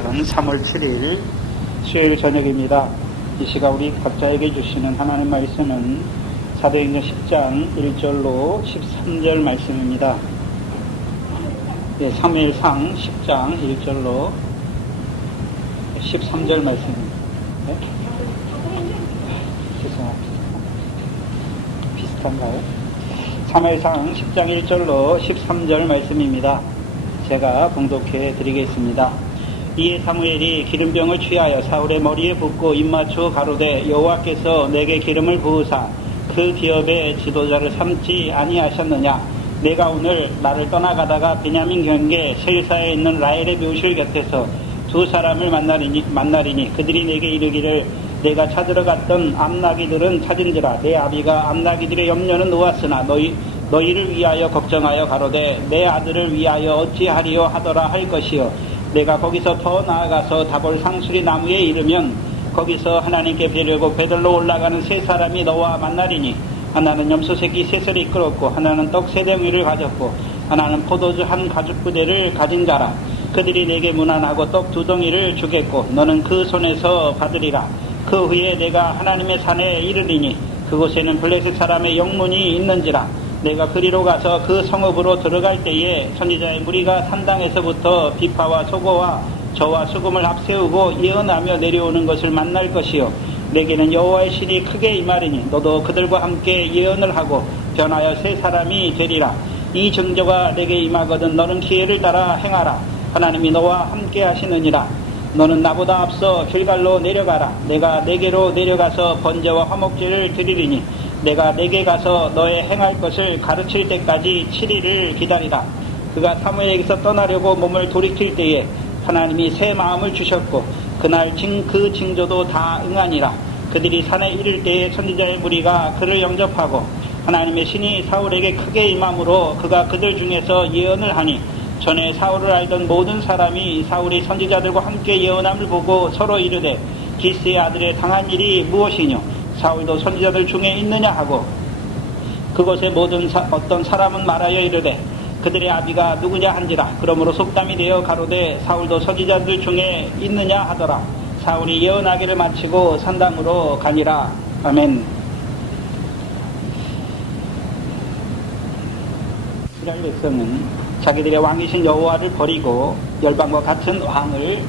3월 7일 수요일 저녁입니다. 이 시간 우리 각자에게 주시는 하나님 말씀은 사도행전 10장 1절로 13절 말씀입니다. 사무엘상 10장 1절로 13절 말씀입니다. 네? 죄송합니다. 비슷한가요? 사무엘상 10장 1절로 13절 말씀입니다. 제가 봉독해 드리겠습니다. 이에 사무엘이 기름병을 취하여 사울의 머리에 붓고 입맞추어 가로되 여호와께서 내게 기름을 부으사 그 기업의 지도자를 삼지 아니하셨느냐. 내가 오늘 나를 떠나가다가 베냐민 경계 셀사에 있는 라헬의 묘실 곁에서 두 사람을 만나리니 그들이 내게 이르기를 내가 찾으러 갔던 암나기들은 찾은지라. 내 아비가 암나기들의 염려는 놓았으나 너희를 위하여 걱정하여 가로되 내 아들을 위하여 어찌하리요 하더라 할 것이요. 내가 거기서 더 나아가서 다볼 상수리 나무에 이르면 거기서 하나님께 뵈려고 베들로 올라가는 세 사람이 너와 만나리니 하나는 염소 새끼 셋을 이끌었고 하나는 떡 세 덩이를 가졌고 하나는 포도주 한 가죽부대를 가진 자라. 그들이 내게 문안하고 떡 두 덩이를 주겠고 너는 그 손에서 받으리라. 그 후에 내가 하나님의 산에 이르리니 그곳에는 블레셋 사람의 영문이 있는지라. 내가 그리로 가서 그 성읍으로 들어갈 때에 선지자의 무리가 산당에서부터 비파와 소고와 저와 수금을 앞세우고 예언하며 내려오는 것을 만날 것이요. 내게는 여호와의 신이 크게 임하리니 너도 그들과 함께 예언을 하고 변하여 세 사람이 되리라. 이 징조가 내게 임하거든 너는 기회를 따라 행하라. 하나님이 너와 함께 하시느니라. 너는 나보다 앞서 길갈로 내려가라. 내가 내게로 내려가서 번제와 화목제를 드리리니 내가 내게 가서 너의 행할 것을 가르칠 때까지 7일을 기다리라. 그가 사무엘에게서 떠나려고 몸을 돌이킬 때에 하나님이 새 마음을 주셨고 그날 그 징조도 다 응하니라. 그들이 산에 이를 때에 선지자의 무리가 그를 영접하고 하나님의 신이 사울에게 크게 임함으로 그가 그들 중에서 예언을 하니 전에 사울을 알던 모든 사람이 사울이 선지자들과 함께 예언함을 보고 서로 이르되 기스의 아들의 당한 일이 무엇이뇨. 사울도 선지자들 중에 있느냐 하고 그곳에 모든 어떤 사람은 말하여 이르되 그들의 아비가 누구냐 한지라. 그러므로 속담이 되어 가로되 사울도 선지자들 중에 있느냐 하더라. 사울이 예언하기를 마치고 산당으로 가니라. 아멘. 이스라엘 백성은 자기들의 왕이신 여호와를 버리고 열방과 같은 왕을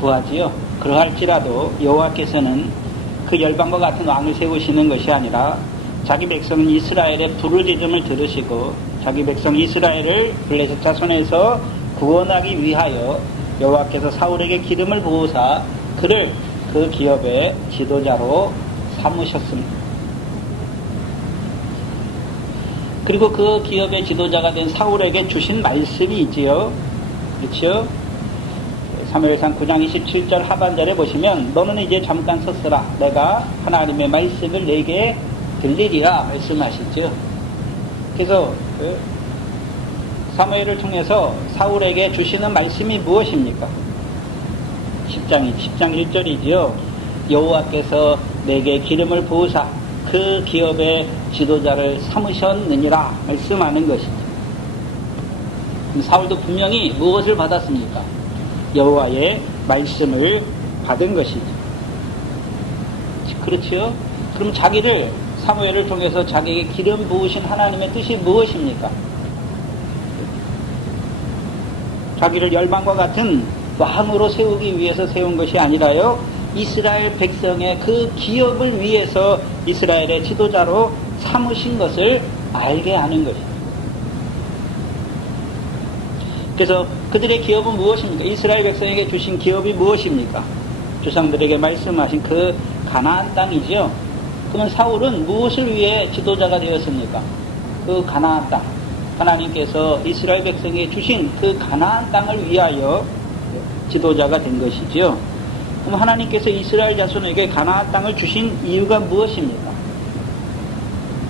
구하지요. 그러할지라도 여호와께서는 그 열방과 같은 왕을 세우시는 것이 아니라 자기 백성 이스라엘의 부르짖음을 들으시고 자기 백성 이스라엘을 블레셋 자손에서 구원하기 위하여 여호와께서 사울에게 기름을 부으사 그를 그 기업의 지도자로 삼으셨습니다. 그리고 그 기업의 지도자가 된 사울에게 주신 말씀이 있지요. 그렇죠? 사무엘상 9장 27절 하반절에 보시면 너는 이제 잠깐 섰으라. 내가 하나님의 말씀을 내게 들리리라 말씀하시죠. 그래서 사무엘을 통해서 사울에게 주시는 말씀이 무엇입니까? 10장 1절이지요. 여호와께서 내게 기름을 부으사 그 기업의 지도자를 삼으셨느니라 말씀하는 것이죠. 사울도 분명히 무엇을 받았습니까? 여호와의 말씀을 받은 것이죠. 그렇지요? 그럼 자기를 사무엘을 통해서 자기에게 기름 부으신 하나님의 뜻이 무엇입니까? 자기를 열방과 같은 왕으로 세우기 위해서 세운 것이 아니라요, 이스라엘 백성의 그 기업을 위해서 이스라엘의 지도자로 삼으신 것을 알게 하는 것입니다. 그래서 그들의 기업은 무엇입니까? 이스라엘 백성에게 주신 기업이 무엇입니까? 조상들에게 말씀하신 그 가나안 땅이죠. 그러면 사울은 무엇을 위해 지도자가 되었습니까? 그 가나안 땅, 하나님께서 이스라엘 백성에게 주신 그 가나안 땅을 위하여 지도자가 된 것이죠. 그럼 하나님께서 이스라엘 자손에게 가나안 땅을 주신 이유가 무엇입니까?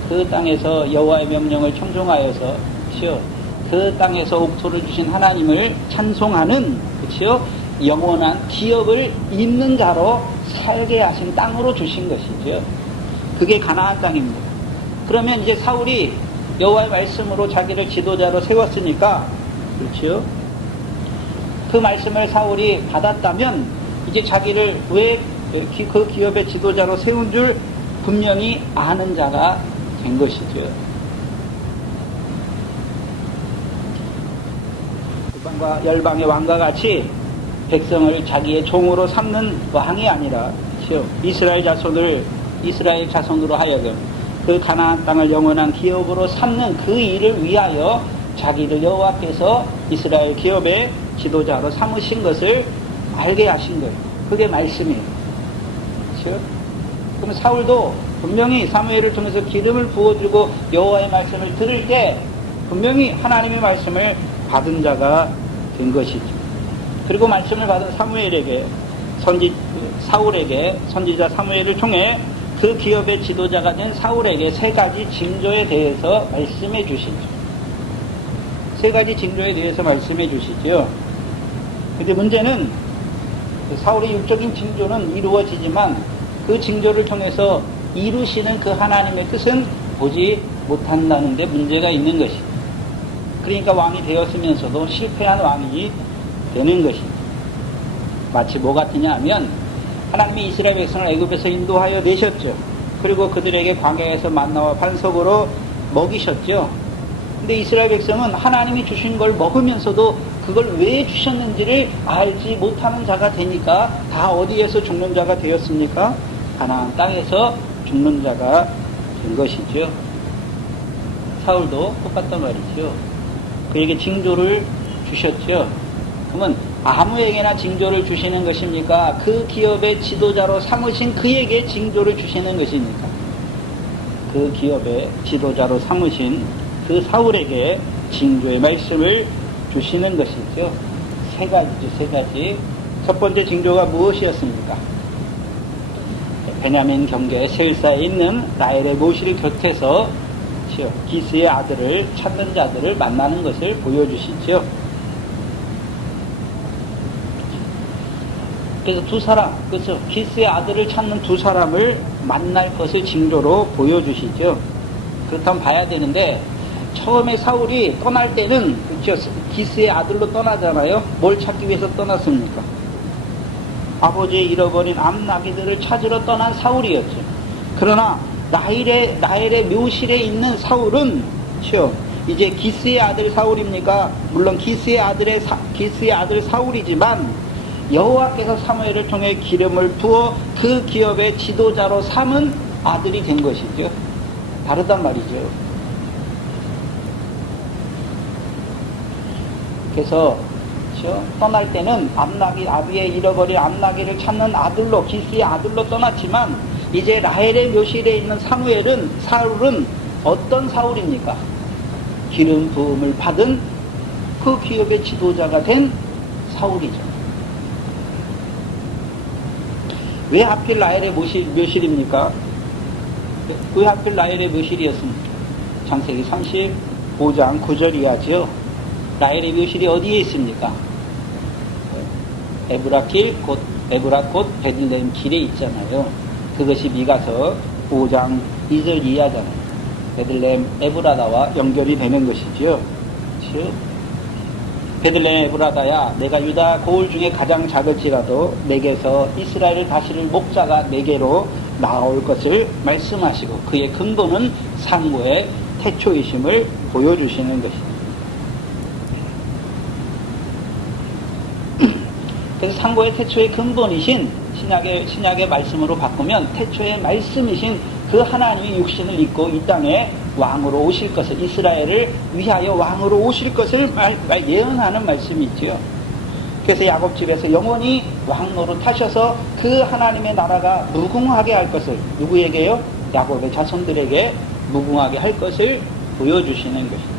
그 땅에서 여호와의 명령을 청종하여서, 그렇죠? 그 땅에서 옥토를 주신 하나님을 찬송하는, 그렇죠? 영원한 기업을 잇는 자로 살게 하신 땅으로 주신 것이죠. 그게 가나안 땅입니다. 그러면 이제 사울이 여호와의 말씀으로 자기를 지도자로 세웠으니까, 그렇죠? 그 말씀을 사울이 받았다면 이제 자기를 왜 그 기업의 지도자로 세운 줄 분명히 아는 자가 된 것이죠. 열방의 왕과 같이 백성을 자기의 종으로 삼는 왕이 아니라 이스라엘 자손으로 하여금 그 가나안 땅을 영원한 기업으로 삼는 그 일을 위하여 자기를 여호와께서 이스라엘 기업의 지도자로 삼으신 것을 알게 하신 거예요. 그게 말씀이에요. 그렇죠? 그럼 사울도 분명히 사무엘을 통해서 기름을 부어주고 여호와의 말씀을 들을 때 분명히 하나님의 말씀을 받은 자가 된 것이죠. 그리고 말씀을 받은 사울에게 선지자 사무엘을 통해 그 기업의 지도자가 된 사울에게 세 가지 징조에 대해서 말씀해 주시죠. 세 가지 징조에 대해서 말씀해 주시죠. 근데 문제는 사울의 육적인 징조는 이루어지지만 그 징조를 통해서 이루시는 그 하나님의 뜻은 보지 못한다는 데 문제가 있는 것이죠. 그러니까 왕이 되었으면서도 실패한 왕이 되는 것입니다. 마치 뭐 같으냐 하면 하나님이 이스라엘 백성을 애굽에서 인도하여 내셨죠. 그리고 그들에게 광야에서 만나와 반석으로 먹이셨죠. 근데 이스라엘 백성은 하나님이 주신 걸 먹으면서도 그걸 왜 주셨는지를 알지 못하는 자가 되니까 다 어디에서 죽는 자가 되었습니까? 가나안 땅에서 죽는 자가 된 것이죠. 사울도 똑같단 말이죠. 그에게 징조를 주셨죠. 그러면 아무에게나 징조를 주시는 것입니까? 그 기업의 지도자로 삼으신 그에게 징조를 주시는 것입니까? 그 기업의 지도자로 삼으신 그 사울에게 징조의 말씀을 주시는 것이죠. 세 가지죠, 세 가지. 첫 번째 징조가 무엇이었습니까? 베냐민 경계 세일사에 있는 라헬의 모실 곁에서 기스의 아들을 찾는 자들을 만나는 것을 보여주시죠. 그래서 두 사람, 그래서 기스의 아들을 찾는 두 사람을 만날 것을 징조로 보여주시죠. 그렇다면 봐야 되는데 처음에 사울이 떠날 때는 그렇죠, 기스의 아들로 떠나잖아요. 뭘 찾기 위해서 떠났습니까? 아버지의 잃어버린 암나기들을 찾으러 떠난 사울이었죠. 그러나 라헬의 묘실에 있는 사울은 이제 기스의 아들 사울입니까? 물론 기스의 아들 사울이지만 여호와께서 사무엘을 통해 기름을 부어 그 기업의 지도자로 삼은 아들이 된 것이죠. 다르단 말이죠. 그래서 떠날 때는 아비의 잃어버린 암나기를 찾는 아들로, 기스의 아들로 떠났지만 이제 라헬의 묘실에 있는 사울은 어떤 사울입니까? 기름 부음을 받은 그 기업의 지도자가 된 사울이죠. 왜 하필 라헬의 묘실입니까? 왜 하필 라헬의 묘실이었습니까? 창세기 35장 9절 이하죠. 라헬의 묘실이 어디에 있습니까? 에브라길, 에브라 곧 베들레헴 길에 있잖아요. 그것이 미가서 5장 2절 이하잖아요. 베들레헴 에브라다와 연결이 되는 것이죠. 그렇죠? 베들레헴 에브라다야, 내가 유다 고을 중에 가장 작을지라도 내게서 이스라엘을 다스릴 목자가 내게로 나올 것을 말씀하시고 그의 근본은 상고의 태초이심을 보여주시는 것입니다. 그래서 상고의 태초의 근본이신 신약의 말씀으로 바꾸면 태초의 말씀이신 그 하나님이 육신을 입고 이 땅에 왕으로 오실 것을, 이스라엘을 위하여 왕으로 오실 것을 예언하는 말씀이 있죠. 그래서 야곱집에서 영원히 왕 노릇하셔서 그 하나님의 나라가 무궁하게 할 것을, 누구에게요? 야곱의 자손들에게 무궁하게 할 것을 보여주시는 것입니다.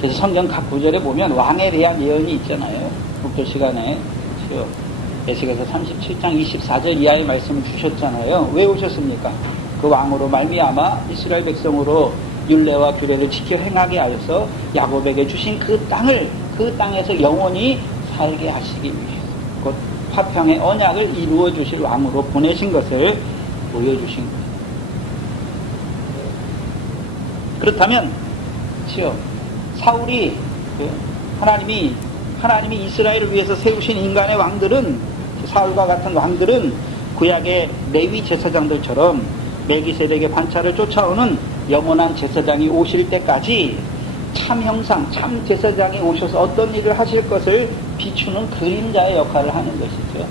그래서 성경 각 구절에 보면 왕에 대한 예언이 있잖아요. 목표 시간에 에스겔서 37장 24절 이하의 말씀을 주셨잖아요. 왜 오셨습니까? 그 왕으로 말미암아 이스라엘 백성으로 율례와 규례를 지켜 행하게 하여서 야곱에게 주신 그 땅에서 영원히 살게 하시기 위해서 곧 화평의 언약을 이루어 주실 왕으로 보내신 것을 보여주신 거예요. 그렇다면 사울이 하나님이 이스라엘을 위해서 세우신 인간의 왕들은, 사울과 같은 왕들은 구약의 레위 제사장들처럼 멜기세덱의 반차를 쫓아오는 영원한 제사장이 오실 때까지 참 형상, 참 제사장이 오셔서 어떤 일을 하실 것을 비추는 그림자의 역할을 하는 것이죠.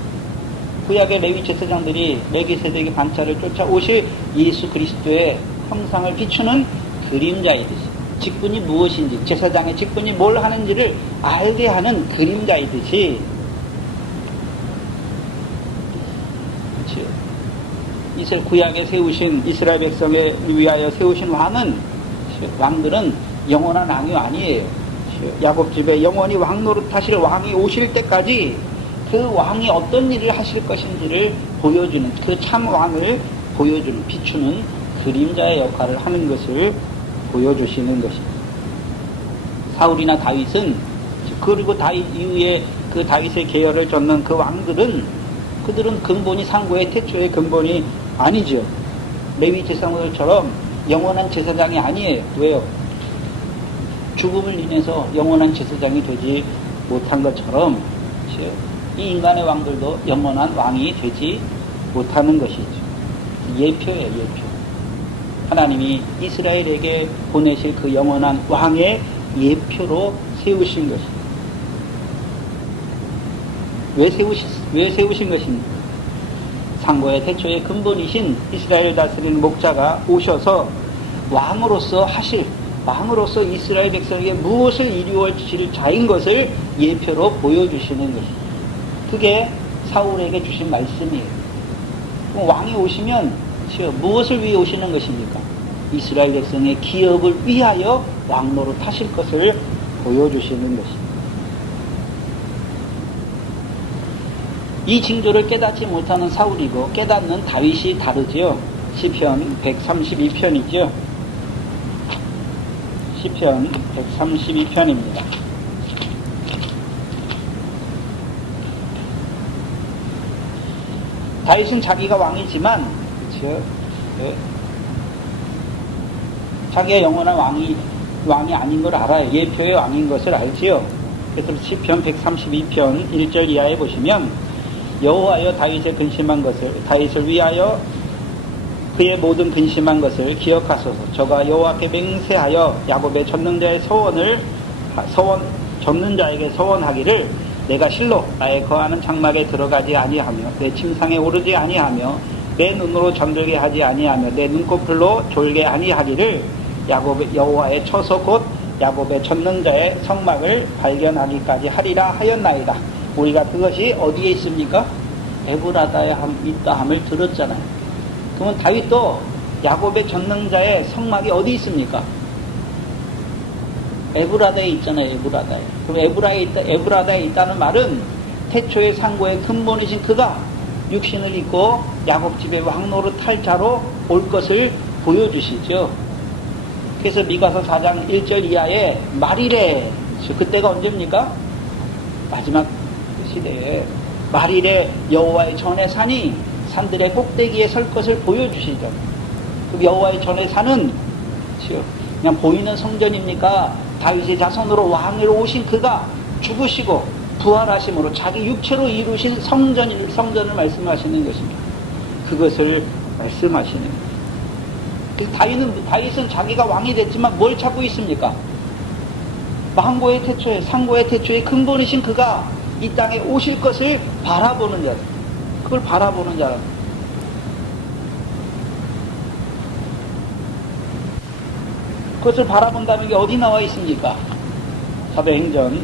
구약의 레위 제사장들이 멜기세덱의 반차를 쫓아오실 예수 그리스도의 형상을 비추는 그림자이듯이, 직분이 무엇인지, 제사장의 직분이 뭘 하는지를 알게 하는 그림자이듯이, 구약에 세우신, 이스라엘 백성에 위하여 세우신 왕들은 영원한 왕이 아니에요. 야곱집에 영원히 왕 노릇하실 왕이 오실 때까지 그 왕이 어떤 일을 하실 것인지를 보여주는, 그 참 왕을 보여주는, 비추는 그림자의 역할을 하는 것을 보여주시는 것입니다. 사울이나 다윗은, 그리고 다윗 이후에 그 다윗의 계열을 쫓는 그 왕들은, 그들은 근본이 상고의 태초의 근본이 아니죠. 레위 제사장들처럼 영원한 제사장이 아니에요. 왜요? 죽음을 인해서 영원한 제사장이 되지 못한 것처럼 이 인간의 왕들도 영원한 왕이 되지 못하는 것이죠. 예표예요, 예표. 하나님이 이스라엘에게 보내실 그 영원한 왕의 예표로 세우신 것입니다. 왜 세우신 것입니까? 상고의 태초의 근본이신 이스라엘 다스리는 목자가 오셔서 왕으로서 이스라엘 백성에게 무엇을 이루어질 자인 것을 예표로 보여주시는 것입니다. 그게 사울에게 주신 말씀이에요. 왕이 오시면 무엇을 위해 오시는 것입니까? 이스라엘 백성의 기업을 위하여 왕노릇 하실 것을 보여주시는 것입니다. 이 징조를 깨닫지 못하는 사울이고 깨닫는 다윗이 다르지요. 시편 132편이죠. 시편 132편입니다. 다윗은 자기가 왕이지만, 자기가 영원한 왕이 아닌 걸 알아요. 예표의 왕인 것을 알지요. 그래서 시편 132편 1절 이하에 보시면, 여호와여 다윗을 위하여 그의 모든 근심한 것을 기억하소서. 저가 여호와께 맹세하여 야곱의 전능자의 접는 자에게 서원하기를, 내가 실로 나의 거하는 장막에 들어가지 아니하며 내 침상에 오르지 아니하며 내 눈으로 잠들게 하지 아니하며 내 눈꺼풀로 졸게 아니하기를, 여호와의 처소 곧 야곱의 전능자의 성막을 발견하기까지 하리라 하였나이다. 우리가 그것이 어디에 있습니까? 에브라다에 있다 함을 들었잖아요. 그러면 다윗도 야곱의 전능자의 성막이 어디 있습니까? 에브라다에 있잖아요. 에브라다에. 그럼 에브라다에 있다는 말은 태초의 상고의 근본이신 그가 육신을 입고 야곱집의 왕노릇 할 자로 올 것을 보여주시죠. 그래서 미가서 4장 1절 이하에 말이래. 그때가 언제입니까? 마지막 시대에 말이래 여호와의 전의 산이 산들의 꼭대기에 설 것을 보여주시죠. 그 여호와의 전의 산은 그냥 보이는 성전입니까? 다윗의 자손으로 왕으로 오신 그가 죽으시고 부활하심으로 자기 육체로 이루신 성전을 말씀하시는 것입니다. 그것을 말씀하시는 거예요. 다윗은 자기가 왕이 됐지만 뭘 찾고 있습니까? 상고의 태초의 근본이신 그가 이 땅에 오실 것을 바라보는 자, 그걸 바라보는 자라. 그것을 바라본다는 게 어디 나와 있습니까? 사도행전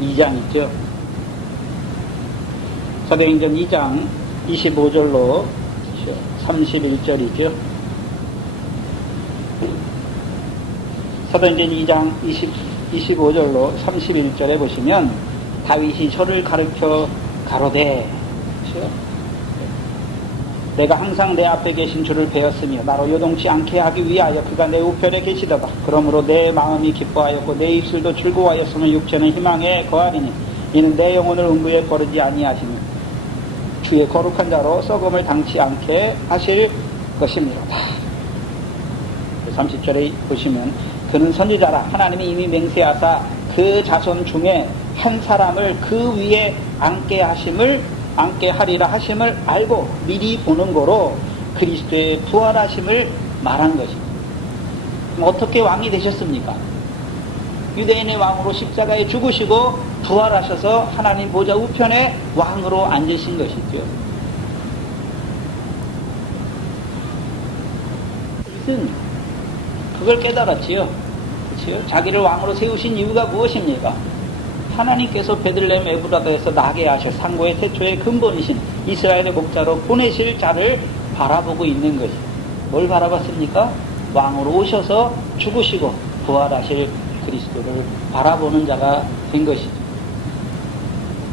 2장 있죠. 사도행전 2장 25절로 31절이죠. 사도행전 2장 25절로 31절에 보시면 다윗이 저를 가르쳐 가로되, 내가 항상 내 앞에 계신 주를 배웠으며 나로 요동치 않게 하기 위하여 그가 내 우편에 계시도다. 그러므로 내 마음이 기뻐하였고 내 입술도 즐거워하였으며 육체는 희망에 거하리니 이는 내 영혼을 음부에 버리지 아니하시며 주의 거룩한 자로 썩음을 당치 않게 하실 것입니다. 30절에 보시면 그는 선지자라. 하나님이 이미 맹세하사 그 자손 중에 한 사람을 그 위에 앉게 하리라 하심을 알고 미리 보는 거로 그리스도의 부활하심을 말한 것입니다. 그럼 어떻게 왕이 되셨습니까? 유대인의 왕으로 십자가에 죽으시고 부활하셔서 하나님 보좌 우편에 왕으로 앉으신 것이죠. 이것은 그걸 깨달았지요. 그렇죠? 자기를 왕으로 세우신 이유가 무엇입니까? 하나님께서 베들레헴 에브라다에서 나게 하실 상고의 태초의 근본이신 이스라엘의 목자로 보내실 자를 바라보고 있는 것이. 뭘 바라봤습니까? 왕으로 오셔서 죽으시고 부활하실 그리스도를 바라보는 자가 된 것이죠.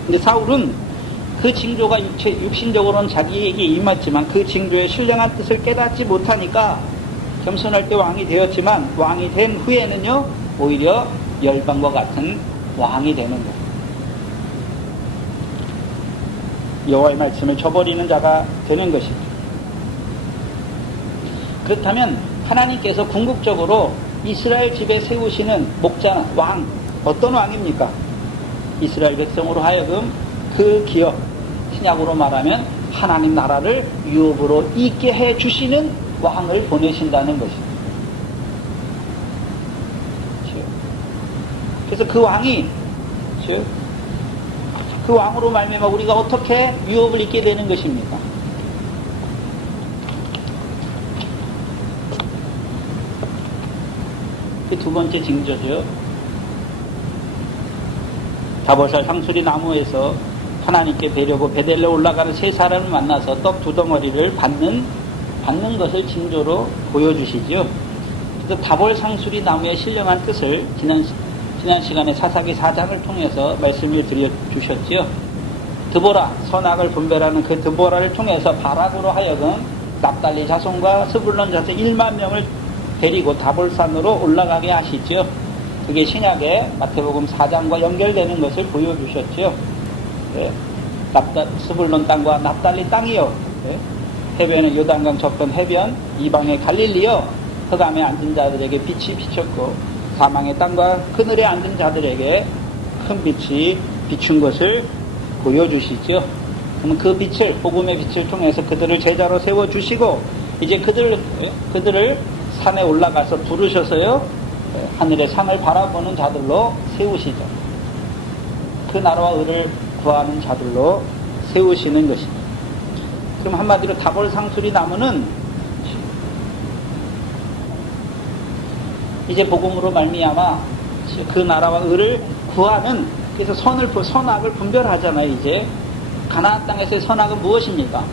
근데 사울은 그 징조가 육신적으로는 자기에게 임했지만 그 징조의 신령한 뜻을 깨닫지 못하니까 겸손할 때 왕이 되었지만 왕이 된 후에는요 오히려 열방과 같은 왕이 되는 거예요. 여호와의 말씀을 저버리는 자가 되는 것입니다. 그렇다면 하나님께서 궁극적으로 이스라엘 집에 세우시는 목자, 왕, 어떤 왕입니까? 이스라엘 백성으로 하여금 그 기업, 신약으로 말하면 하나님 나라를 유업으로 있게 해 주시는 왕을 보내신다는 것입니다. 그래서 그 왕이, 그 왕으로 말미암아 우리가 어떻게 유업을 있게 되는 것입니까? 두 번째 징조죠. 다볼살 상수리 나무에서 하나님께 뵈려고 베델레 올라가는 세 사람을 만나서 떡 두 덩어리를 받는 것을 징조로 보여주시지요. 그래서 다볼 상수리 나무의 신령한 뜻을 지난 시간에 사사기 4장을 통해서 말씀을 드려주셨지요. 드보라, 선악을 분별하는 그 드보라를 통해서 바락으로 하여금 납달리 자손과 스불론 자손 1만 명을 데리고 다볼산으로 올라가게 하시죠. 그게 신약의 마태복음 4장과 연결되는 것을 보여주셨죠. 네. 스불론 땅과 납달리 땅이요. 네. 해변의 요단강 저편 해변, 이방의 갈릴리요. 흑암에 앉은 자들에게 빛이 비쳤고 사망의 땅과 그늘에 앉은 자들에게 큰 빛이 비춘 것을 보여주시죠. 그럼 그 빛을, 복음의 빛을 통해서 그들을 제자로 세워주시고 이제 그들을 산에 올라가서 부르셔서요 하늘의 상을 바라보는 자들로 세우시죠. 그 나라와 의를 구하는 자들로 세우시는 것입니다. 그럼 한마디로 다볼상수리 나무는 이제 복음으로 말미암아 그 나라와 의를 구하는, 그래서 선악을 분별하잖아요. 이제 가나안 땅에서의 선악은 무엇입니까?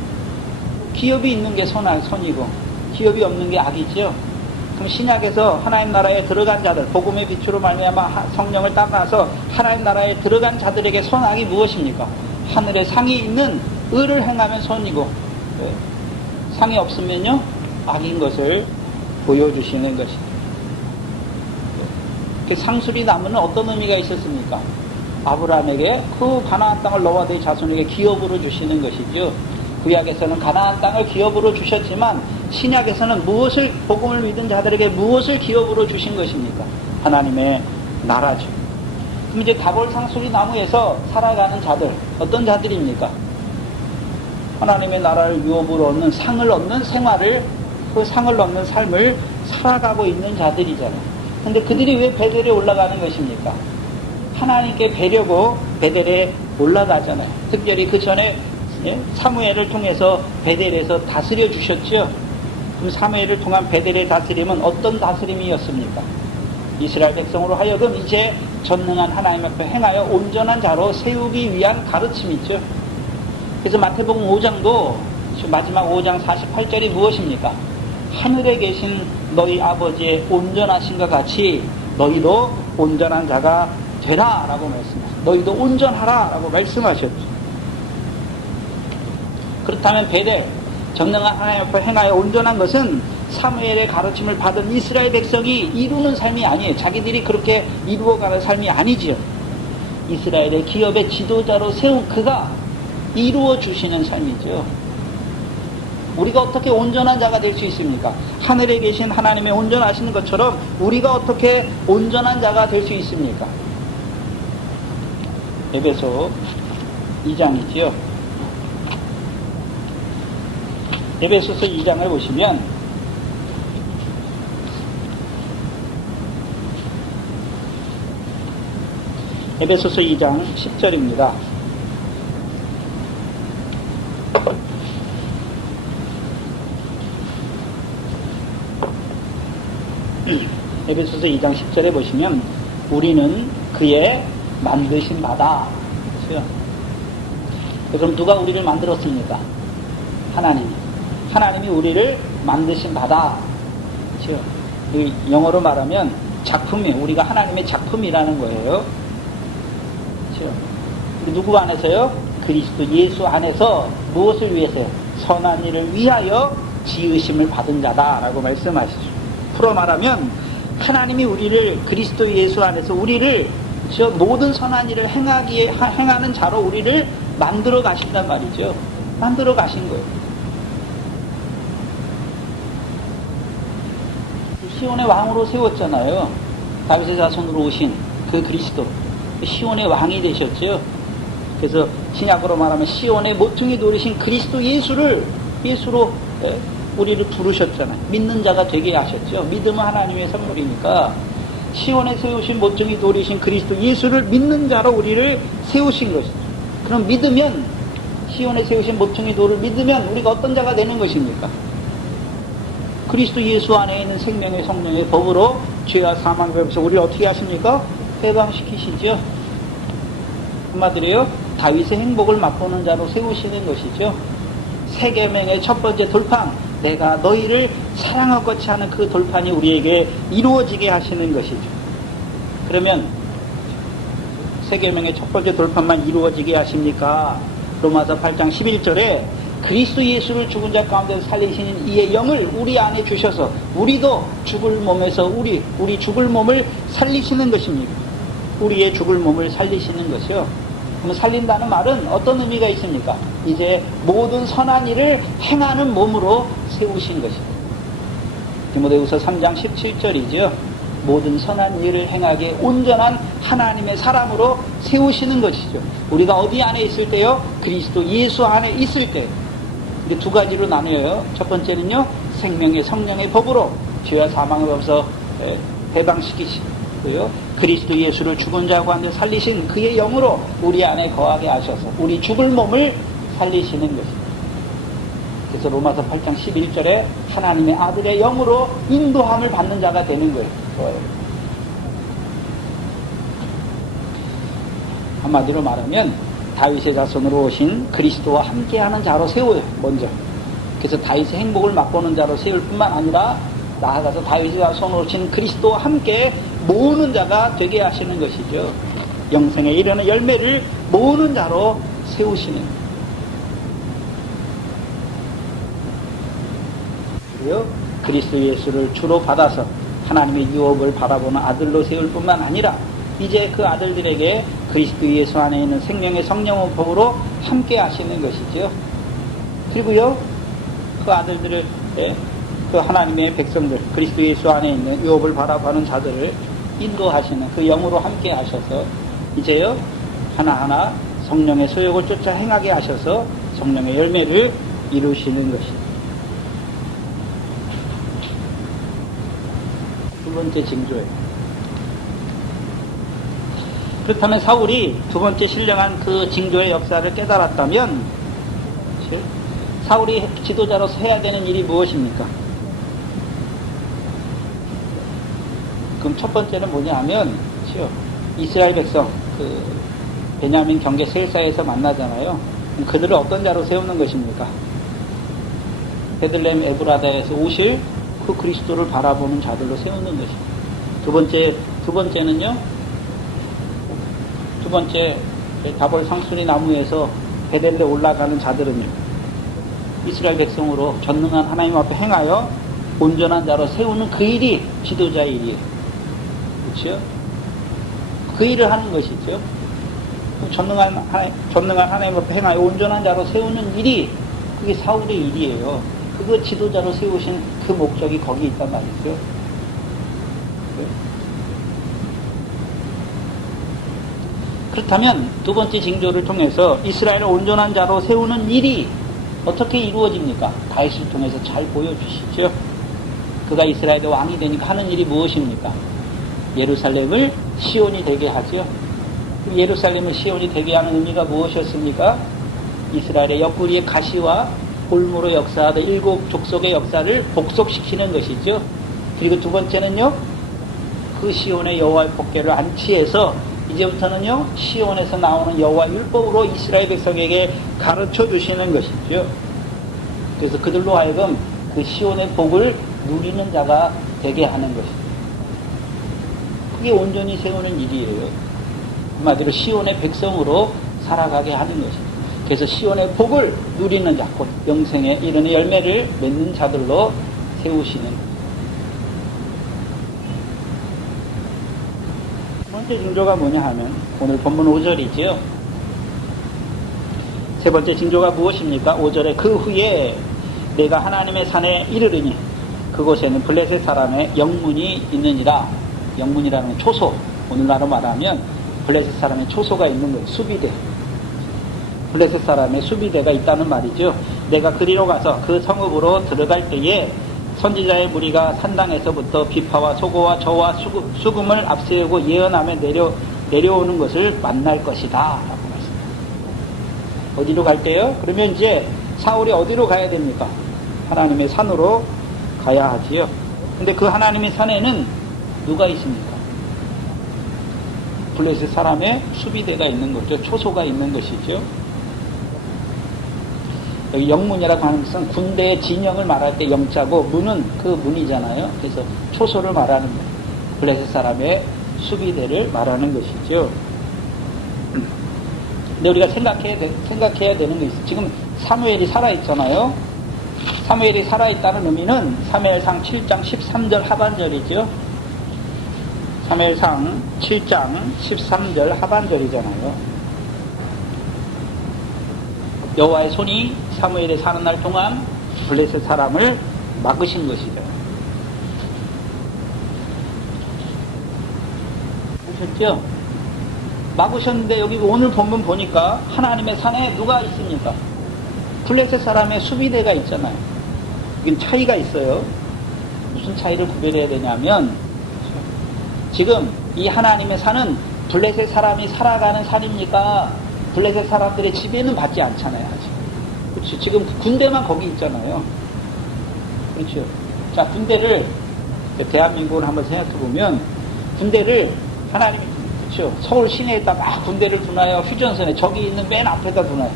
기업이 있는 게 선이고 기업이 없는 게 악이죠. 그럼 신약에서 하나님 나라에 들어간 자들, 복음의 빛으로 말미암아 성령을 따라서 하나님 나라에 들어간 자들에게 선악이 무엇입니까? 하늘에 상이 있는 의를 행하면 선이고 상이 없으면요 악인 것을 보여주시는 것입니다. 그 상수리 나무는 어떤 의미가 있었습니까? 아브라함에게 그 가나안 땅을 너와 네 자손에게 기업으로 주시는 것이죠. 구약에서는 가나안 땅을 기업으로 주셨지만 신약에서는 무엇을, 복음을 믿은 자들에게 무엇을 기업으로 주신 것입니까? 하나님의 나라죠. 그럼 이제 다볼상수리 나무에서 살아가는 자들, 어떤 자들입니까? 하나님의 나라를 유업으로 얻는, 상을 얻는 생활을, 그 상을 얻는 삶을 살아가고 있는 자들이잖아요. 근데 그들이 왜 베델에 올라가는 것입니까? 하나님께 뵈려고 베델에 올라가잖아요. 특별히 그 전에 사무엘을 통해서 베델에서 다스려 주셨죠. 그럼 사무엘을 통한 베델의 다스림은 어떤 다스림이었습니까? 이스라엘 백성으로 하여금 이제 전능한 하나님 앞에 행하여 온전한 자로 세우기 위한 가르침이죠. 그래서 마태복음 5장도 마지막 5장 48절이 무엇입니까? 하늘에 계신 너희 아버지의 온전하신과 같이 너희도 온전한 자가 되라 라고 말씀하셨어요. 너희도 온전하라 라고 말씀하셨죠. 그렇다면 베델, 전능한 하나님 앞에 행하여 온전한 것은 사무엘의 가르침을 받은 이스라엘 백성이 이루는 삶이 아니에요. 자기들이 그렇게 이루어가는 삶이 아니지요. 이스라엘의 기업의 지도자로 세운 그가 이루어 주시는 삶이죠. 우리가 어떻게 온전한 자가 될 수 있습니까? 하늘에 계신 하나님의 온전하신 것처럼 우리가 어떻게 온전한 자가 될 수 있습니까? 에베소 2장이지요. 에베소서 2장을 보시면 에베소서 2장 10절입니다. 에베소서 2장 10절에 보시면 우리는 그의 만드신 바다. 그렇죠? 그럼 누가 우리를 만들었습니까? 하나님이 우리를 만드신 바다. 그렇죠? 영어로 말하면 작품이에요. 우리가 하나님의 작품이라는 거예요. 그렇죠? 누구 안에서요? 그리스도 예수 안에서 무엇을 위해서요? 선한 일을 위하여 지으심을 받은 자다라고 말씀하시죠. 풀어 말하면 하나님이 우리를 그리스도 예수 안에서 우리를 저 모든 선한 일을 행하는 자로 우리를 만들어 가신단 말이죠. 만들어 가신 거예요. 시온의 왕으로 세웠잖아요. 다윗의 자손으로 오신 그 그리스도 시온의 왕이 되셨죠. 그래서 신약으로 말하면 시온의 모퉁이 돌이신 그리스도 예수로 우리를 부르셨잖아요. 믿는 자가 되게 하셨죠. 믿음은 하나님의 선물이니까 시온에 세우신 모퉁이 돌이신 그리스도 예수를 믿는 자로 우리를 세우신 것이죠. 그럼 믿으면 시온에 세우신 모퉁이 돌을 믿으면 우리가 어떤 자가 되는 것입니까? 그리스도 예수 안에 있는 생명의 성령의 법으로 죄와 사망을 없애서 우리를 어떻게 하십니까? 해방시키시죠. 한마디로요, 다윗의 행복을 맛보는 자로 세우시는 것이죠. 세 계명의 첫 번째 돌판, 내가 너희를 사랑할 것이 하는 그 돌판이 우리에게 이루어지게 하시는 것이죠. 그러면 세 계명의 첫 번째 돌판만 이루어지게 하십니까? 로마서 8장 11절에 그리스도 예수를 죽은 자 가운데 살리시는 이의 영을 우리 안에 주셔서 우리도 죽을 몸에서 우리 죽을 몸을 살리시는 것입니다. 우리의 죽을 몸을 살리시는 것이요. 그럼 살린다는 말은 어떤 의미가 있습니까? 이제 모든 선한 일을 행하는 몸으로 세우신 것입니다. 디모데후서 3장 17절이죠. 모든 선한 일을 행하게 온전한 하나님의 사람으로 세우시는 것이죠. 우리가 어디 안에 있을 때요? 그리스도 예수 안에 있을 때. 이게 두 가지로 나뉘어요. 첫 번째는요, 생명의 성령의 법으로 죄와 사망의 법에서 해방시키시고요. 그리스도 예수를 죽은 자 가운데 살리신 그의 영으로 우리 안에 거하게 하셔서 우리 죽을 몸을 살리시는 것입니다. 그래서 로마서 8장 11절에 하나님의 아들의 영으로 인도함을 받는 자가 되는 거예요. 한마디로 말하면 다윗의 자손으로 오신 그리스도와 함께하는 자로 세워요. 먼저. 그래서 다윗의 행복을 맛보는 자로 세울 뿐만 아니라 나아가서 다윗의 자손으로 오신 그리스도와 함께 모으는 자가 되게 하시는 것이죠. 영생에 이르는 열매를 모으는 자로 세우시는. 그리고 그리스도 예수를 주로 받아서 하나님의 유업을 바라보는 아들로 세울 뿐만 아니라 이제 그 아들들에게 그리스도 예수 안에 있는 생명의 성령의 법으로 함께 하시는 것이죠. 그리고요, 그 아들들을, 그 하나님의 백성들, 그리스도 예수 안에 있는 유업을 바라보는 자들을 인도하시는 그 영으로 함께 하셔서 이제요, 하나하나 성령의 소욕을 쫓아 행하게 하셔서 성령의 열매를 이루시는 것입니다. 두 번째 징조예요. 그렇다면 사울이 두 번째 신령한 그 징조의 역사를 깨달았다면 사울이 지도자로서 해야 되는 일이 무엇입니까? 그럼 첫 번째는 뭐냐 하면 이스라엘 백성 그 베냐민 경계 셀사에서 만나잖아요. 그들을 어떤 자로 세우는 것입니까? 베들레헴 에브라다에서 오실 그 그리스도를 바라보는 자들로 세우는 것입니다. 두 번째 다볼 상수리 나무에서 베델레 올라가는 자들은요, 이스라엘 백성으로 전능한 하나님 앞에 행하여 온전한 자로 세우는 그 일이 지도자의 일이에요. 그렇죠? 그 일을 하는 것이죠. 전능한 하나님 앞에 행하여 온전한 자로 세우는 일이 그게 사울의 일이에요. 그거 지도자로 세우신 그 목적이 거기 있단 말이죠. 그렇다면 두 번째 징조를 통해서 이스라엘을 온전한 자로 세우는 일이 어떻게 이루어집니까? 다윗을 통해서 잘 보여주시죠. 그가 이스라엘의 왕이 되니까 하는 일이 무엇입니까? 예루살렘을 시온이 되게 하죠. 예루살렘을 시온이 되게 하는 의미가 무엇이었습니까? 이스라엘의 옆구리의 가시와 골무로 역사하던 일곱 족속의 역사를 복속시키는 것이죠. 그리고 두 번째는요, 그 시온의 여호와의 법궤를 안치해서 이제부터는요, 시온에서 나오는 여호와 율법으로 이스라엘 백성에게 가르쳐 주시는 것이죠. 그래서 그들로 하여금 그 시온의 복을 누리는 자가 되게 하는 것이죠. 그게 온전히 세우는 일이에요. 한마디로 시온의 백성으로 살아가게 하는 것이죠. 그래서 시온의 복을 누리는 자, 곧 영생에 이르는 열매를 맺는 자들로 세우시는 것이죠. 첫 번째 징조가 뭐냐 하면 오늘 본문 5절이지요. 세 번째 징조가 무엇입니까? 5절에 그 후에 내가 하나님의 산에 이르르니 그곳에는 블레셋 사람의 영문이 있느니라. 영문이라는 초소, 오늘날로 말하면 블레셋 사람의 초소가 있는 거예요. 수비대. 블레셋 사람의 수비대가 있다는 말이죠. 내가 그리로 가서 그 성읍으로 들어갈 때에 선지자의 무리가 산당에서부터 비파와 소고와 저와 수금을 앞세우고 예언하며 내려오는 것을 만날 것이다 라고 말씀합니다. 어디로 갈게요? 그러면 이제 사울이 어디로 가야 됩니까? 하나님의 산으로 가야 하지요. 근데 그 하나님의 산에는 누가 있습니까? 블레셋 사람의 수비대가 있는 거죠. 초소가 있는 것이죠. 여기 영문이라고 하는 것은 군대의 진영을 말할 때 영자고 문은 그 문이잖아요. 그래서 초소를 말하는 거예요. 블레셋 사람의 수비대를 말하는 것이죠. 근데 우리가 생각해야 되는 게 있어요. 지금 사무엘이 살아있잖아요. 사무엘이 살아있다는 의미는 사무엘상 7장 13절 하반절이죠. 사무엘상 7장 13절 하반절이잖아요. 여호와의 손이 사무엘이 사는 날 동안 블레셋 사람을 막으신 것이죠. 보셨죠? 막으셨는데 여기 오늘 본문 보니까 하나님의 산에 누가 있습니까? 블레셋 사람의 수비대가 있잖아요. 이건 차이가 있어요. 무슨 차이를 구별해야 되냐면 지금 이 하나님의 산은 블레셋 사람이 살아가는 산입니까? 블레셋 사람들의 지배는 받지 않잖아요. 아직. 그렇죠. 지금 군대만 거기 있잖아요. 그렇죠. 자, 군대를 대한민국을 한번 생각해 보면 군대를 하나님이 그렇죠. 서울 시내에다 막 군대를 두나요? 휴전선에 저기 있는 맨 앞에다 두나요?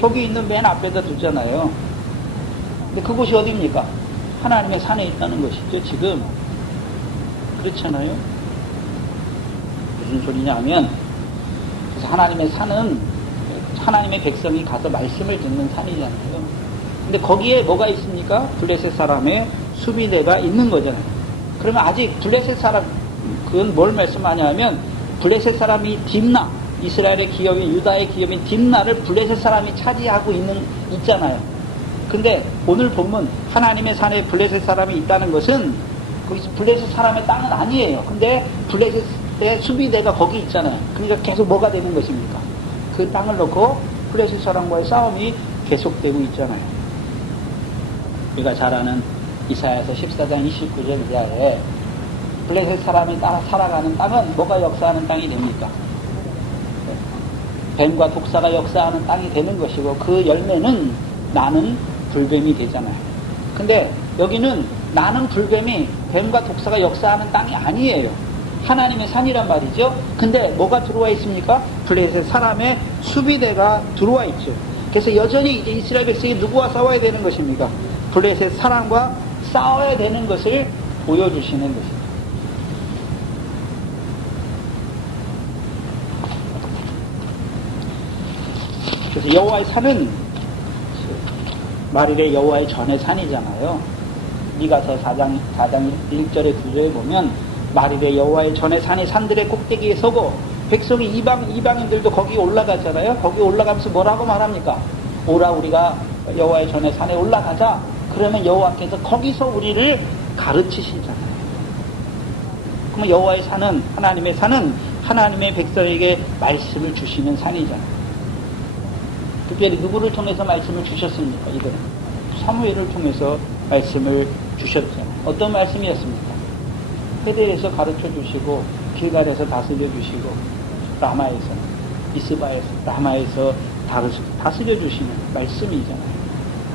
저기 있는 맨 앞에다 두잖아요. 근데 그곳이 어디입니까? 하나님의 산에 있다는 것이죠. 지금 그렇잖아요. 무슨 소리냐 하면 그래서 하나님의 산은 하나님의 백성이 가서 말씀을 듣는 산이잖아요. 근데 거기에 뭐가 있습니까? 블레셋 사람의 수비대가 있는 거잖아요. 그러면 아직 블레셋 사람 그건 뭘 말씀하냐 하면 블레셋 사람이 딥나 이스라엘의 기업인 유다의 기업인 딥나를 블레셋 사람이 차지하고 있잖아요. 근데 오늘 본문 하나님의 산에 블레셋 사람이 있다는 것은 거기서 블레셋 사람의 땅은 아니에요. 근데 블레셋의 수비대가 거기 있잖아요. 그러니까 계속 뭐가 되는 것입니까? 그 땅을 놓고 블레셋 사람과의 싸움이 계속되고 있잖아요. 우리가 잘 아는 이사야서 14장 29절 이하에 블레셋 사람이 따라 살아가는 땅은 뭐가 역사하는 땅이 됩니까? 뱀과 독사가 역사하는 땅이 되는 것이고 그 열매는 나는 불뱀이 되잖아요. 근데 여기는 나는 불뱀이 뱀과 독사가 역사하는 땅이 아니에요. 하나님의 산이란 말이죠. 근데 뭐가 들어와 있습니까? 블레셋 사람의 수비대가 들어와 있죠. 그래서 여전히 이제 이스라엘 백성이 누구와 싸워야 되는 것입니까? 블레셋 사람과 싸워야 되는 것을 보여주시는 것입니다. 그래서 여호와의 산은 말일에 여호와의 전의 산이잖아요. 미가서 4장 1절에 9절에 보면 말일에 여호와의 전의 산이 산들의 꼭대기에 서고 백성이 이방인들도 거기 올라가잖아요. 거기 올라가면서 뭐라고 말합니까? 오라 우리가 여호와의 전의 산에 올라가자. 그러면 여호와께서 거기서 우리를 가르치시잖아요. 그러면 여호와의 산은, 하나님의 산은 하나님의 백성에게 말씀을 주시는 산이잖아요. 특별히 누구를 통해서 말씀을 주셨습니까? 이들은 사무엘을 통해서 말씀을 주셨잖아요. 어떤 말씀이었습니까? 베델에서 가르쳐 주시고, 길갈에서 다스려 주시고, 라마에서, 미스바에서, 라마에서 다스려 주시는 말씀이잖아요.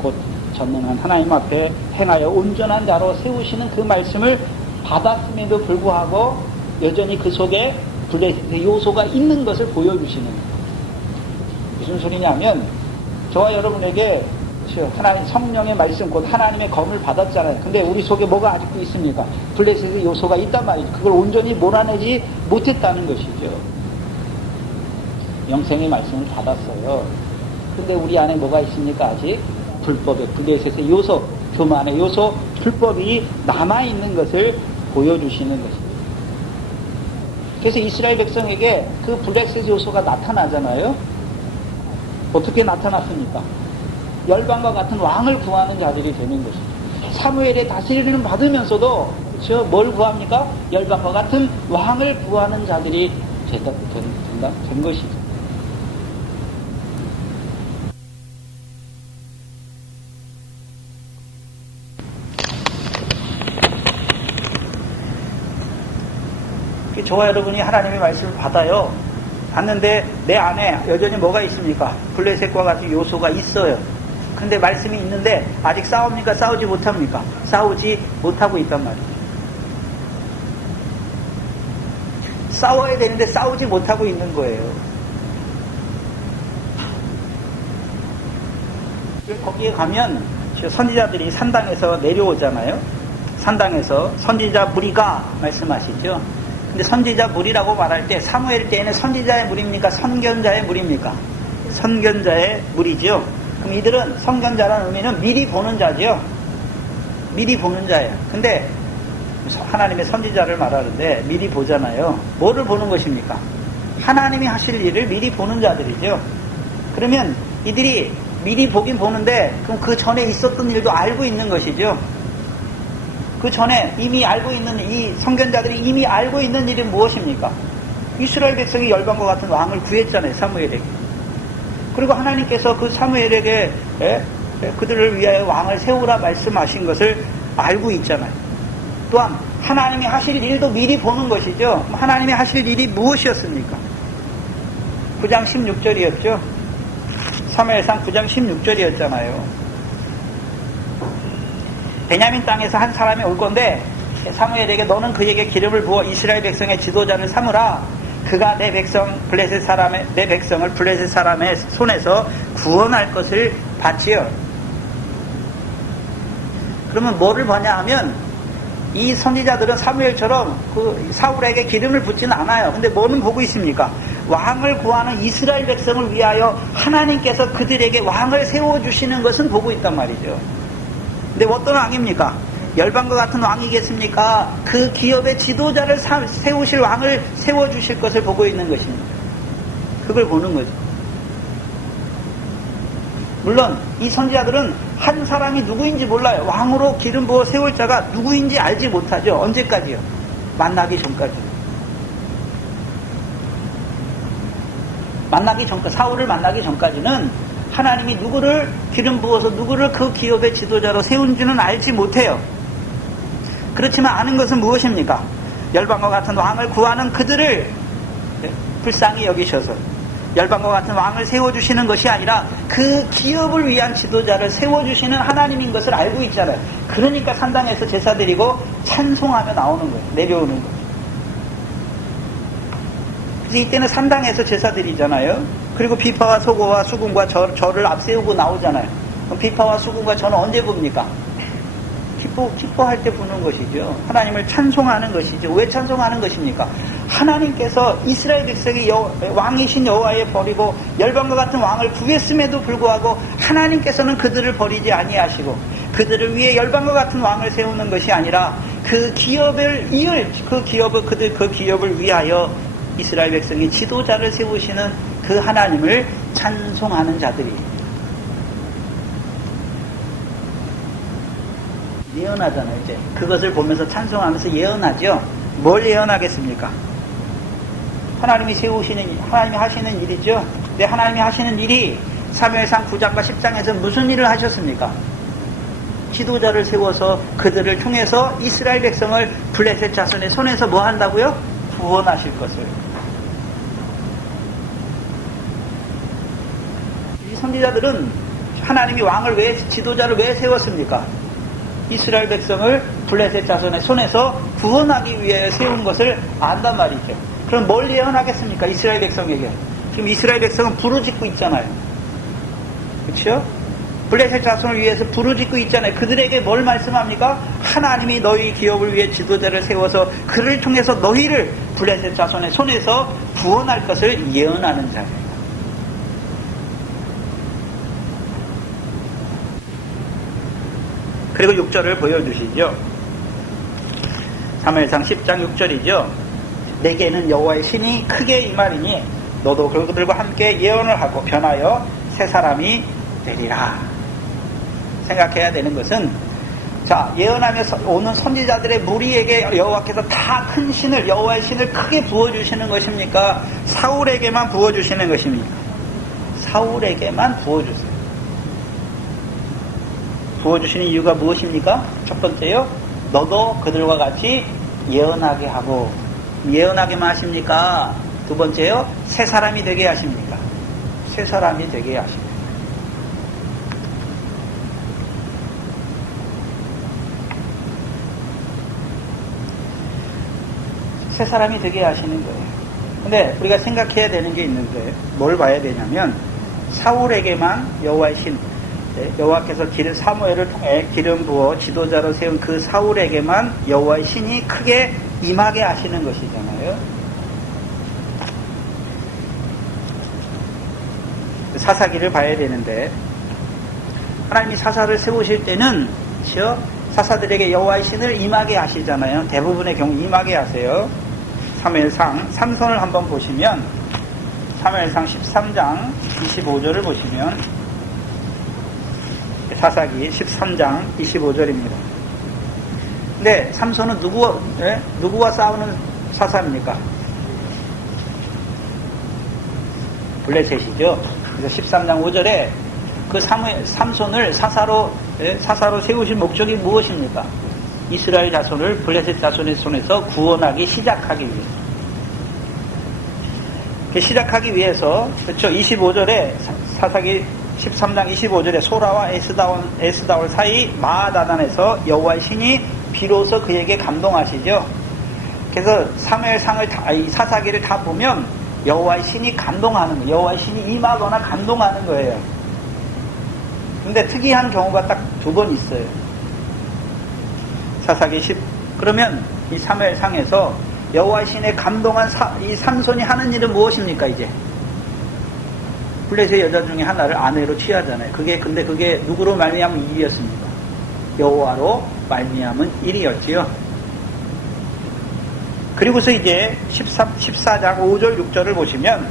곧 전능한 하나님 앞에 행하여 온전한 자로 세우시는 그 말씀을 받았음에도 불구하고 여전히 그 속에 블레셋의 요소가 있는 것을 보여주시는 거예요. 무슨 소리냐면, 저와 여러분에게 하나님 성령의 말씀, 곧 하나님의 검을 받았잖아요. 근데 우리 속에 뭐가 아직도 있습니까? 블레셋의 요소가 있단 말이죠. 그걸 온전히 몰아내지 못했다는 것이죠. 영생의 말씀을 받았어요. 근데 우리 안에 뭐가 있습니까? 아직 불법의, 블레셋의 요소, 교만의 요소, 불법이 남아있는 것을 보여주시는 것입니다. 그래서 이스라엘 백성에게 그 블레셋 요소가 나타나잖아요. 어떻게 나타났습니까? 열방과 같은 왕을 구하는 자들이 되는 것입니다. 사무엘의 다스리는 받으면서도 뭘 구합니까? 열방과 같은 왕을 구하는 자들이 된 것이죠. 저와 여러분이 하나님의 말씀을 받아요. 받는데 내 안에 여전히 뭐가 있습니까? 블레셋과 같은 요소가 있어요. 근데 말씀이 있는데 아직 싸웁니까? 싸우지 못합니까? 싸우지 못하고 있단 말이에요. 싸워야 되는데 싸우지 못하고 있는 거예요. 거기에 가면 선지자들이 산당에서 내려오잖아요. 산당에서 선지자 무리가 말씀하시죠. 근데 선지자 무리라고 말할 때 사무엘 때에는 선지자의 무리입니까? 선견자의 무리입니까? 선견자의 무리죠. 그럼 이들은 선견자라는 의미는 미리 보는 자죠. 미리 보는 자예요. 근데 하나님의 선지자를 말하는데 미리 보잖아요. 뭐를 보는 것입니까? 하나님이 하실 일을 미리 보는 자들이죠. 그러면 이들이 미리 보긴 보는데 그럼 그 전에 있었던 일도 알고 있는 것이죠. 그 전에 이미 알고 있는 이 선견자들이 이미 알고 있는 일이 무엇입니까? 이스라엘 백성이 열방과 같은 왕을 구했잖아요. 사무엘에게. 그리고 하나님께서 그 사무엘에게 그들을 위하여 왕을 세우라 말씀하신 것을 알고 있잖아요. 또한 하나님이 하실 일도 미리 보는 것이죠. 하나님이 하실 일이 무엇이었습니까? 9장 16절이었죠. 사무엘상 9장 16절이었잖아요. 베냐민 땅에서 한 사람이 올 건데 사무엘에게 너는 그에게 기름을 부어 이스라엘 백성의 지도자를 삼으라. 그가 내 백성 블레셋 사람의 내 백성을 블레셋 사람의 손에서 구원할 것을 받지요. 그러면 뭐를 보냐 하면 이 선지자들은 사무엘처럼 그 사울에게 기름을 붓지는 않아요. 근데 뭐는 보고 있습니까? 왕을 구하는 이스라엘 백성을 위하여 하나님께서 그들에게 왕을 세워주시는 것은 보고 있단 말이죠. 근데 어떤 왕입니까? 열방과 같은 왕이겠습니까? 그 기업의 지도자를 세우실 왕을 세워주실 것을 보고 있는 것입니다. 그걸 보는 거죠. 물론 이 선지자들은 한 사람이 누구인지 몰라요. 왕으로 기름 부어 세울 자가 누구인지 알지 못하죠. 언제까지요? 만나기 전까지. 사울을 만나기 전까지는 하나님이 누구를 기름 부어서 누구를 그 기업의 지도자로 세운지는 알지 못해요. 그렇지만 아는 것은 무엇입니까? 열방과 같은 왕을 구하는 그들을 불쌍히 여기셔서 열방과 같은 왕을 세워주시는 것이 아니라 그 기업을 위한 지도자를 세워주시는 하나님인 것을 알고 있잖아요. 그러니까 산당에서 제사 드리고 찬송하며 나오는 거예요. 내려오는 거예요. 그래서 이때는 산당에서 제사 드리잖아요. 그리고 비파와 소고와 수금과 절을 앞세우고 나오잖아요. 그럼 비파와 수금과 절은 언제 봅니까? 기뻐할 때 부는 것이죠. 하나님을 찬송하는 것이죠. 왜 찬송하는 것입니까? 하나님께서 이스라엘 백성이 왕이신 여호와에 버리고 열방과 같은 왕을 구했음에도 불구하고 하나님께서는 그들을 버리지 아니하시고 그들을 위해 열방과 같은 왕을 세우는 것이 아니라 그 기업을 이을 그 기업을 위하여 이스라엘 백성이 지도자를 세우시는 그 하나님을 찬송하는 자들이 예언하잖아요. 이제 그것을 보면서 찬송하면서 예언하죠. 뭘 예언하겠습니까? 하나님이 하나님이 하시는 일이죠. 근데 하나님이 하시는 일이 사무엘상 9장과 10장에서 무슨 일을 하셨습니까? 지도자를 세워서 그들을 통해서 이스라엘 백성을 블레셋 자손의 손에서 뭐 한다고요? 구원하실 것을. 이 선지자들은 하나님이 지도자를 왜 세웠습니까? 이스라엘 백성을 블레셋 자손의 손에서 구원하기 위해 세운 것을 안단 말이죠. 그럼 뭘 예언하겠습니까? 이스라엘 백성에게. 지금 이스라엘 백성은 부르짖고 있잖아요. 그렇죠? 블레셋 자손을 위해서 부르짖고 있잖아요. 그들에게 뭘 말씀합니까? 하나님이 너희 기업을 위해 지도자를 세워서 그를 통해서 너희를 블레셋 자손의 손에서 구원할 것을 예언하는 자예요. 그리고 6절을 보여주시죠. 사무엘상 10장 6절이죠. 내게는 여호와의 신이 크게 임하리니 너도 그들과 함께 예언을 하고 변하여 새 사람이 되리라. 생각해야 되는 것은, 자, 예언하며 오는 선지자들의 무리에게 여호와께서 다 큰 신을, 여호와의 신을 크게 부어주시는 것입니까? 사울에게만 부어주시는 것입니까? 사울에게만 부어주세요. 부어주시는 이유가 무엇입니까? 첫 번째요, 너도 그들과 같이 예언하게 하고, 예언하게만 하십니까? 두 번째요, 새 사람이 되게 하십니까? 새 사람이 되게 하십니다. 새 사람이 되게 하시는 거예요. 근데 우리가 생각해야 되는 게 있는데, 뭘 봐야 되냐면, 사울에게만 여호와의 신, 여호와께서 사무엘을 통해 기름 부어 지도자로 세운 그 사울에게만 여호와의 신이 크게 임하게 하시는 것이잖아요. 사사기를 봐야 되는데, 하나님이 사사를 세우실 때는 사사들에게 여호와의 신을 임하게 하시잖아요. 대부분의 경우 임하게 하세요. 사무엘상 삼손을 한번 보시면, 사무엘상 13장 25절을 보시면, 사사기 13장 25절입니다. 근데 삼손은 누구와 싸우는 사사입니까? 블레셋이죠. 그래서 13장 5절에 그 삼손을 사사로 세우실 목적이 무엇입니까? 이스라엘 자손을 블레셋 자손의 손에서 구원하기 시작하기 위해서. 시작하기 위해서, 그렇죠. 25절에 사사기 13장 25절에 소라와 에스다올 사이 마하다단에서 여호와의 신이 비로소 그에게 감동하시죠. 그래서 사무엘상을 이 사사기를 다 보면 여호와의 신이 감동하는 거예요. 여호와의 신이 임하거나 감동하는 거예요. 근데 특이한 경우가 딱 두 번 있어요. 사사기 10. 그러면 이 사무엘상에서 여호와의 신에 감동한 이 삼손이 하는 일은 무엇입니까? 이제 블레셋 여자 중에 하나를 아내로 취하잖아요. 근데 그게 누구로 말미암은 일이었습니까? 여호와로 말미암은 일이었지요. 그리고서 이제 14장 5절 6절을 보시면,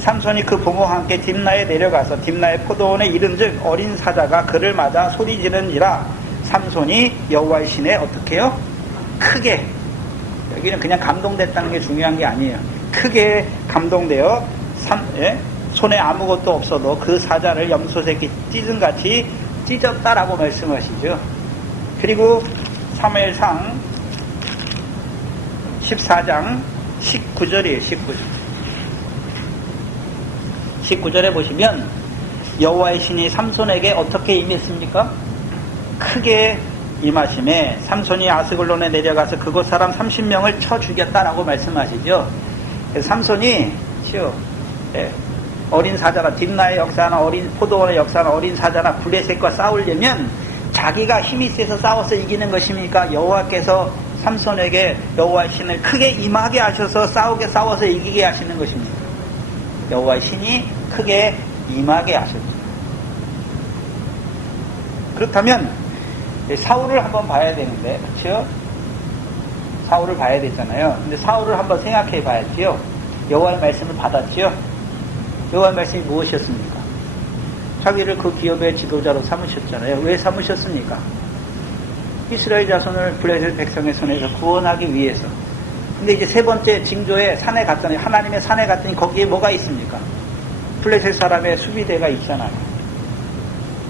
삼손이 그 부모와 함께 딥나에 내려가서 딥나의 포도원에 이른즉 어린 사자가 그를 맞아 소리지른지라 삼손이 여호와의 신에 어떻게 해요? 크게, 여기는 그냥 감동됐다는 게 중요한 게 아니에요. 크게 감동되어 손에 아무것도 없어도 그 사자를 염소새끼 찢은같이 찢었다라고 말씀하시죠. 그리고 사무엘상 14장 19절이에요. 19절에 보시면 여호와의 신이 삼손에게 어떻게 임했습니까? 크게 임하심에 삼손이 아스글론에 내려가서 그곳 사람 30명을 쳐 죽였다라고 말씀하시죠. 그래서 삼손이 어린 사자나 딥나의 역사나 포도원의 역사나 어린 사자나 블레셋과 싸우려면 자기가 힘이 세서 싸워서 이기는 것입니까? 여호와께서 삼손에게 여호와의 신을 크게 임하게 하셔서 싸워서 이기게 하시는 것입니다. 여호와의 신이 크게 임하게 하셨습니다. 그렇다면 사울을 한번 봐야 되는데, 그렇죠? 사울을 봐야 되잖아요. 근데 사울을 한번 생각해 봐야지요. 여호와의 말씀을 받았지요. 여호와의 말씀이 무엇이었습니까? 자기를 그 기업의 지도자로 삼으셨잖아요. 왜 삼으셨습니까? 이스라엘 자손을 블레셋 백성의 손에서 구원하기 위해서. 근데 이제 세 번째 징조에 산에 갔더니, 하나님의 산에 갔더니 거기에 뭐가 있습니까? 블레셋 사람의 수비대가 있잖아요.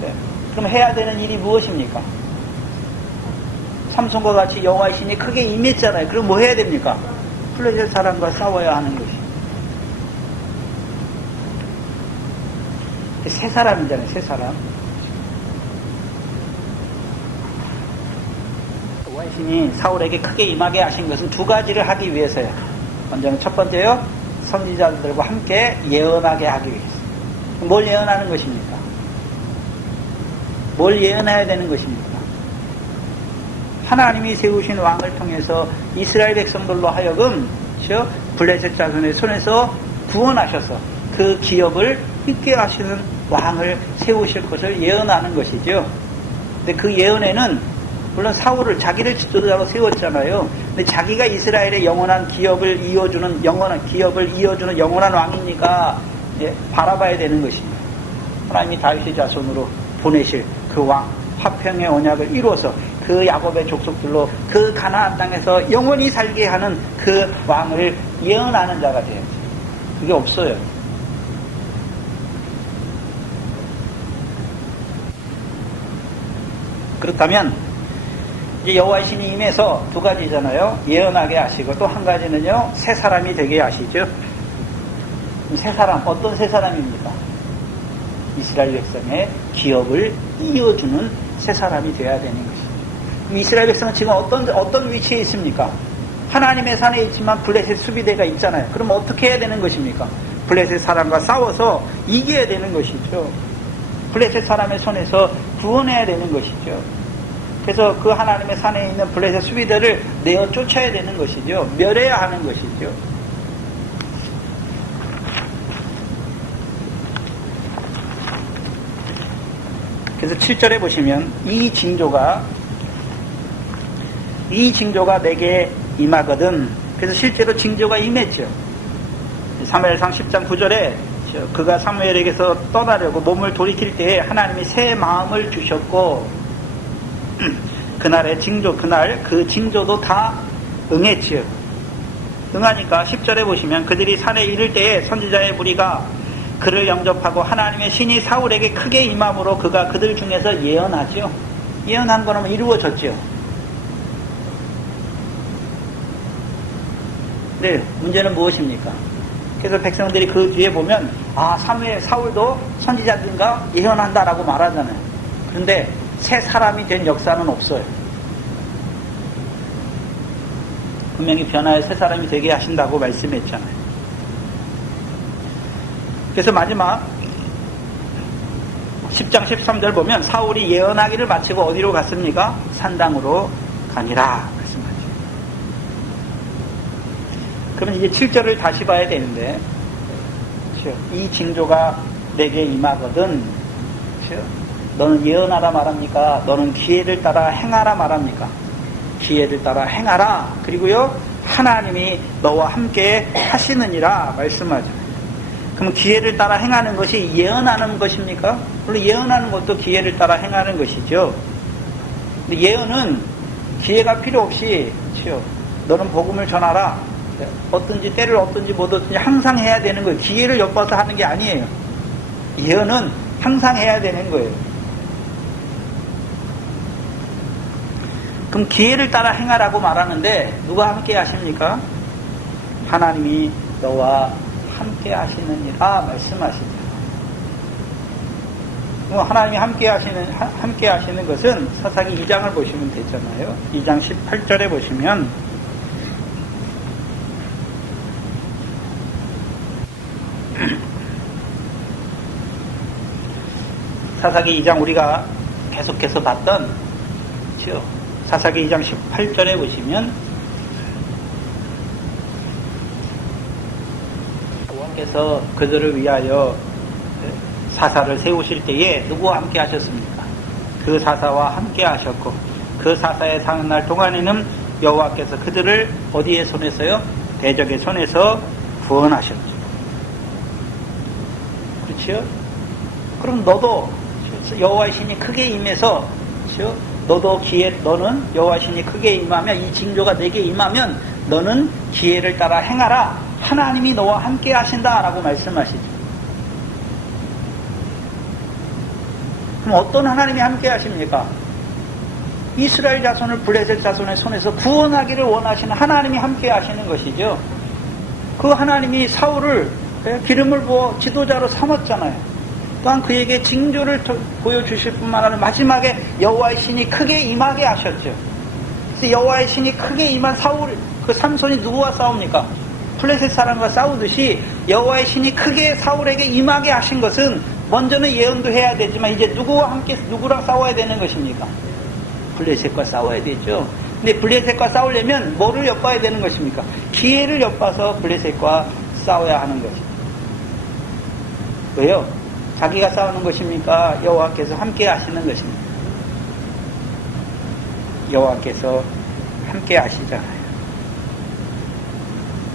네. 그럼 해야 되는 일이 무엇입니까? 삼손과 같이 여호와의 신이 크게 임했잖아요. 그럼 뭐 해야 됩니까? 블레셋 사람과 싸워야 하는 것이. 세 사람이잖아요, 세 사람. 여호와의 신이 사울에게 크게 임하게 하신 것은 두 가지를 하기 위해서요. 먼저는 첫 번째요, 선지자들과 함께 예언하게 하기 위해서. 뭘 예언하는 것입니까? 뭘 예언해야 되는 것입니까? 하나님이 세우신 왕을 통해서 이스라엘 백성들로 하여금 블레셋 자손의 손에서 구원하셔서 그 기업을 있게 하시는 왕을 세우실 것을 예언하는 것이죠. 근데 그 예언에는 물론 사울을 자기를 지도자로 세웠잖아요. 근데 자기가 이스라엘의 영원한 기업을 이어주는 영원한 왕이니까 바라봐야 되는 것입니다. 하나님이 다윗의 자손으로 보내실 그 왕, 화평의 언약을 이루어서 그 야곱의 족속들로 그 가나안 땅에서 영원히 살게 하는 그 왕을 예언하는 자가 돼야지. 그게 없어요. 그렇다면 이제 여호와의 신이 임해서 두 가지잖아요. 예언하게 하시고 또 한 가지는요, 새 사람이 되게 하시죠. 새 사람, 어떤 새 사람입니까? 이스라엘 백성의 기업을 이어주는 새 사람이 되어야 되는 것입니다. 이스라엘 백성은 지금 어떤 위치에 있습니까? 하나님의 산에 있지만 블레셋 수비대가 있잖아요. 그럼 어떻게 해야 되는 것입니까? 블레셋 사람과 싸워서 이겨야 되는 것이죠. 블레셋 사람의 손에서 구원해야 되는 것이죠. 그래서 그 하나님의 산에 있는 블레셋 수비대를 내어 쫓아야 되는 것이죠. 멸해야 하는 것이죠. 그래서 7절에 보시면 이 징조가 내게 임하거든. 그래서 실제로 징조가 임했죠. 사무엘상 10장 9절에 그가 사무엘에게서 떠나려고 몸을 돌이킬 때에 하나님이 새 마음을 주셨고, 그날 그 징조도 다 응했지요. 응하니까 10절에 보시면 그들이 산에 이를 때에 선지자의 무리가 그를 영접하고 하나님의 신이 사울에게 크게 임함으로 그가 그들 중에서 예언하죠. 예언한 거는 이루어졌죠. 네, 문제는 무엇입니까? 그래서 백성들이 그 뒤에 보면 사울도 선지자들인가 예언한다라고 말하잖아요. 그런데 새 사람이 된 역사는 없어요. 분명히 변화의 새 사람이 되게 하신다고 말씀했잖아요. 그래서 마지막 10장 13절 보면 사울이 예언하기를 마치고 어디로 갔습니까? 산당으로 가니라 말씀하죠. 그러면 이제 7절을 다시 봐야 되는데, 그렇죠? 이 징조가 내게 임하거든. 그렇죠? 너는 예언하라 말합니까? 너는 기회를 따라 행하라 말합니까? 기회를 따라 행하라. 그리고요, 하나님이 너와 함께 하시느니라 말씀하죠. 그럼 기회를 따라 행하는 것이 예언하는 것입니까? 물론 예언하는 것도 기회를 따라 행하는 것이죠. 근데 예언은 기회가 필요 없이, 그렇죠? 너는 복음을 전하라. 어떤지 때를 어떤지 못 어떤지 항상 해야 되는 거예요. 기회를 엿봐서 하는 게 아니에요. 예언은 항상 해야 되는 거예요. 그럼 기회를 따라 행하라고 말하는데 누가 함께 하십니까? 하나님이 너와 함께 하시느니라 말씀하시죠. 하나님이 함께 하시는 것은 사사기 2장을 보시면 되잖아요. 2장 18절에 보시면 사사기 2장 우리가 계속해서 봤던, 그렇죠? 사사기 2장 18절에 보시면 여호와께서 그들을 위하여 사사를 세우실 때에 누구와 함께 하셨습니까? 그 사사와 함께 하셨고, 그 사사의 사는 날 동안에는 여호와께서 그들을 어디의 손에서요? 대적의 손에서 구원하셨죠. 그렇죠? 그럼 너도 여호와의 신이 크게 임해서, 그렇죠? 너도 너는 여호와 신이 크게 임하면, 이 징조가 내게 임하면 너는 기회를 따라 행하라. 하나님이 너와 함께 하신다라고 말씀하시죠. 그럼 어떤 하나님이 함께 하십니까? 이스라엘 자손을 블레셋 자손의 손에서 구원하기를 원하시는 하나님이 함께 하시는 것이죠. 그 하나님이 사울을 기름을 부어 지도자로 삼았잖아요. 또한 그에게 징조를 보여주실 뿐만 아니라 마지막에 여호와의 신이 크게 임하게 하셨죠. 그래서 여호와의 신이 크게 임한 사울, 그 삼손이 누구와 싸웁니까? 블레셋 사람과 싸우듯이 여호와의 신이 크게 사울에게 임하게 하신 것은 먼저는 예언도 해야 되지만 이제 누구랑 싸워야 되는 것입니까? 블레셋과 싸워야 되죠. 근데 블레셋과 싸우려면 뭐를 엿봐야 되는 것입니까? 기회를 엿봐서 블레셋과 싸워야 하는 것입니다. 왜요? 자기가 싸우는 것입니까? 여호와께서 함께 하시는 것입니다. 여호와께서 함께 하시잖아요.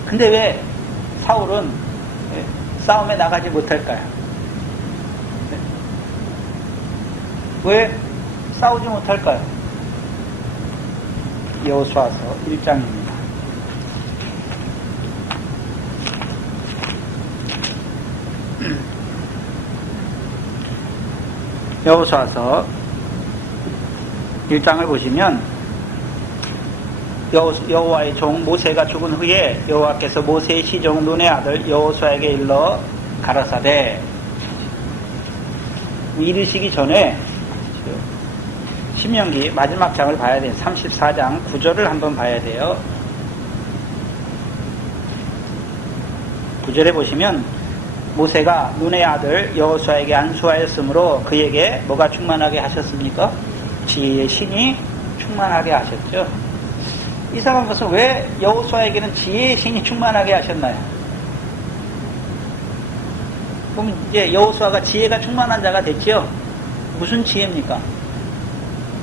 근데 왜 사울은 싸움에 나가지 못할까요? 왜 싸우지 못할까요? 여호수아서 1장입니다. 여호수아서 1장을 보시면 여호와의 종 모세가 죽은 후에 여호와께서 모세의 시종 눈의 아들 여호수아에게 일러 가라사대, 이르시기 전에 신명기 마지막 장을 봐야 돼요. 34장 9절을 한번 봐야 돼요. 9절에 보시면 모세가 눈의 아들 여호수아에게 안수하였으므로 그에게 뭐가 충만하게 하셨습니까? 지혜의 신이 충만하게 하셨죠. 이상한 것은 왜 여호수아에게는 지혜의 신이 충만하게 하셨나요? 그럼 이제 여호수아가 지혜가 충만한 자가 됐죠. 무슨 지혜입니까?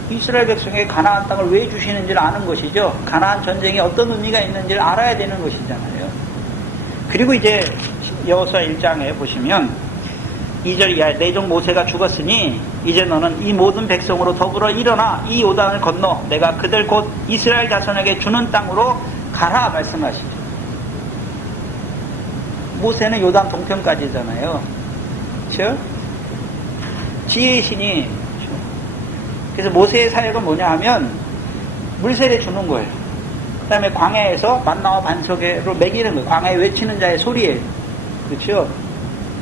이스라엘 백성에게 가나안 땅을 왜 주시는지를 아는 것이죠. 가나안 전쟁에 어떤 의미가 있는지를 알아야 되는 것이잖아요. 그리고 이제 여호수아 1장에 보시면 2절 이하에 내 종 모세가 죽었으니 이제 너는 이 모든 백성으로 더불어 일어나 이 요단을 건너 내가 그들 곧 이스라엘 자손에게 주는 땅으로 가라 말씀하시죠. 모세는 요단 동편까지잖아요. 그렇죠? 지혜의 신이, 그래서 모세의 사역은 뭐냐 하면 물세례 주는 거예요. 그 다음에 광야에서 만나와 반석으로 먹이는 거예요. 광야에 외치는 자의 소리예요. 그렇죠?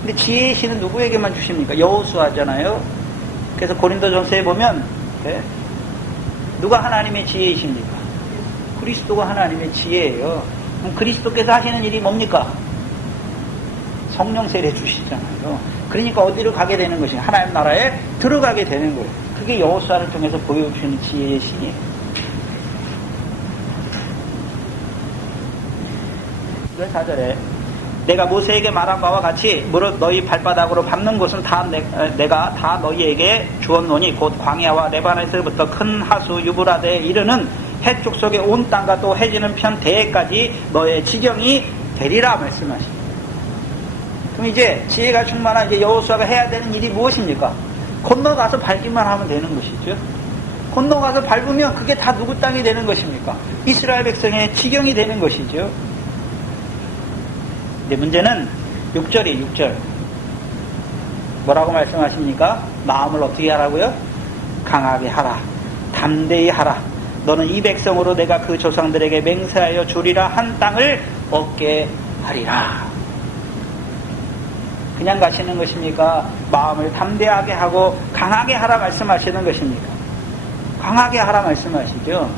근데 지혜의 신은 누구에게만 주십니까? 여호수아잖아요. 그래서 고린도전서에 보면 누가 하나님의 지혜이십니까? 그리스도가 하나님의 지혜예요. 그럼 그리스도께서 하시는 일이 뭡니까? 성령 세례 주시잖아요. 그러니까 어디로 가게 되는 것이에요? 하나님 나라에 들어가게 되는 거예요. 그게 여호수아를 통해서 보여주시는 지혜의 신이에요. 그 4절에 내가 모세에게 말한 바와 같이 무릇 너희 발바닥으로 밟는 곳은 다 내가 다 너희에게 주었노니 곧 광야와 레바논에서부터 큰 하수 유브라데에 이르는 해 축속의 온 땅과 또 해지는 편 대해까지 너의 지경이 되리라 말씀하십니다. 그럼 이제 지혜가 충만한 이제 여호수아가 해야 되는 일이 무엇입니까? 건너가서 밟기만 하면 되는 것이죠. 건너가서 밟으면 그게 다 누구 땅이 되는 것입니까? 이스라엘 백성의 지경이 되는 것이죠. 근데 문제는 6절이 6절. 뭐라고 말씀하십니까? 마음을 어떻게 하라고요? 강하게 하라. 담대히 하라. 너는 이 백성으로 내가 그 조상들에게 맹세하여 주리라 한 땅을 얻게 하리라. 그냥 가시는 것입니까? 마음을 담대하게 하고 강하게 하라 말씀하시는 것입니까? 강하게 하라 말씀하시죠.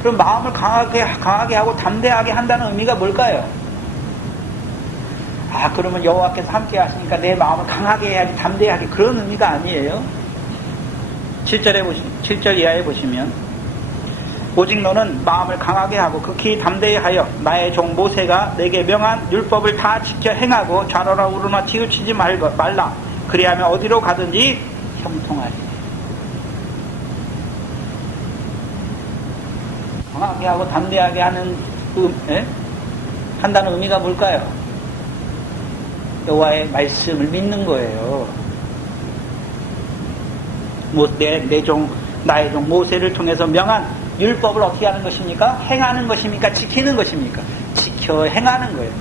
그럼 마음을 강하게 하고 담대하게 한다는 의미가 뭘까요? 그러면 여호와께서 함께 하시니까 내 마음을 강하게 해야지 담대하게, 그런 의미가 아니에요. 7절 이하에 보시면 오직 너는 마음을 강하게 하고 극히 담대히 하여 나의 종 모세가 내게 명한 율법을 다 지켜 행하고 좌로나 우로나 치우치지 말라. 그리하면 어디로 가든지 형통하리. 강하게 하고 담대하게 하는 한다는 의미가 뭘까요? 여호와의 말씀을 믿는 거예요. 내 종 나의 종 모세를 통해서 명한 율법을 어떻게 하는 것입니까? 행하는 것입니까? 지키는 것입니까? 지켜 행하는 거예요.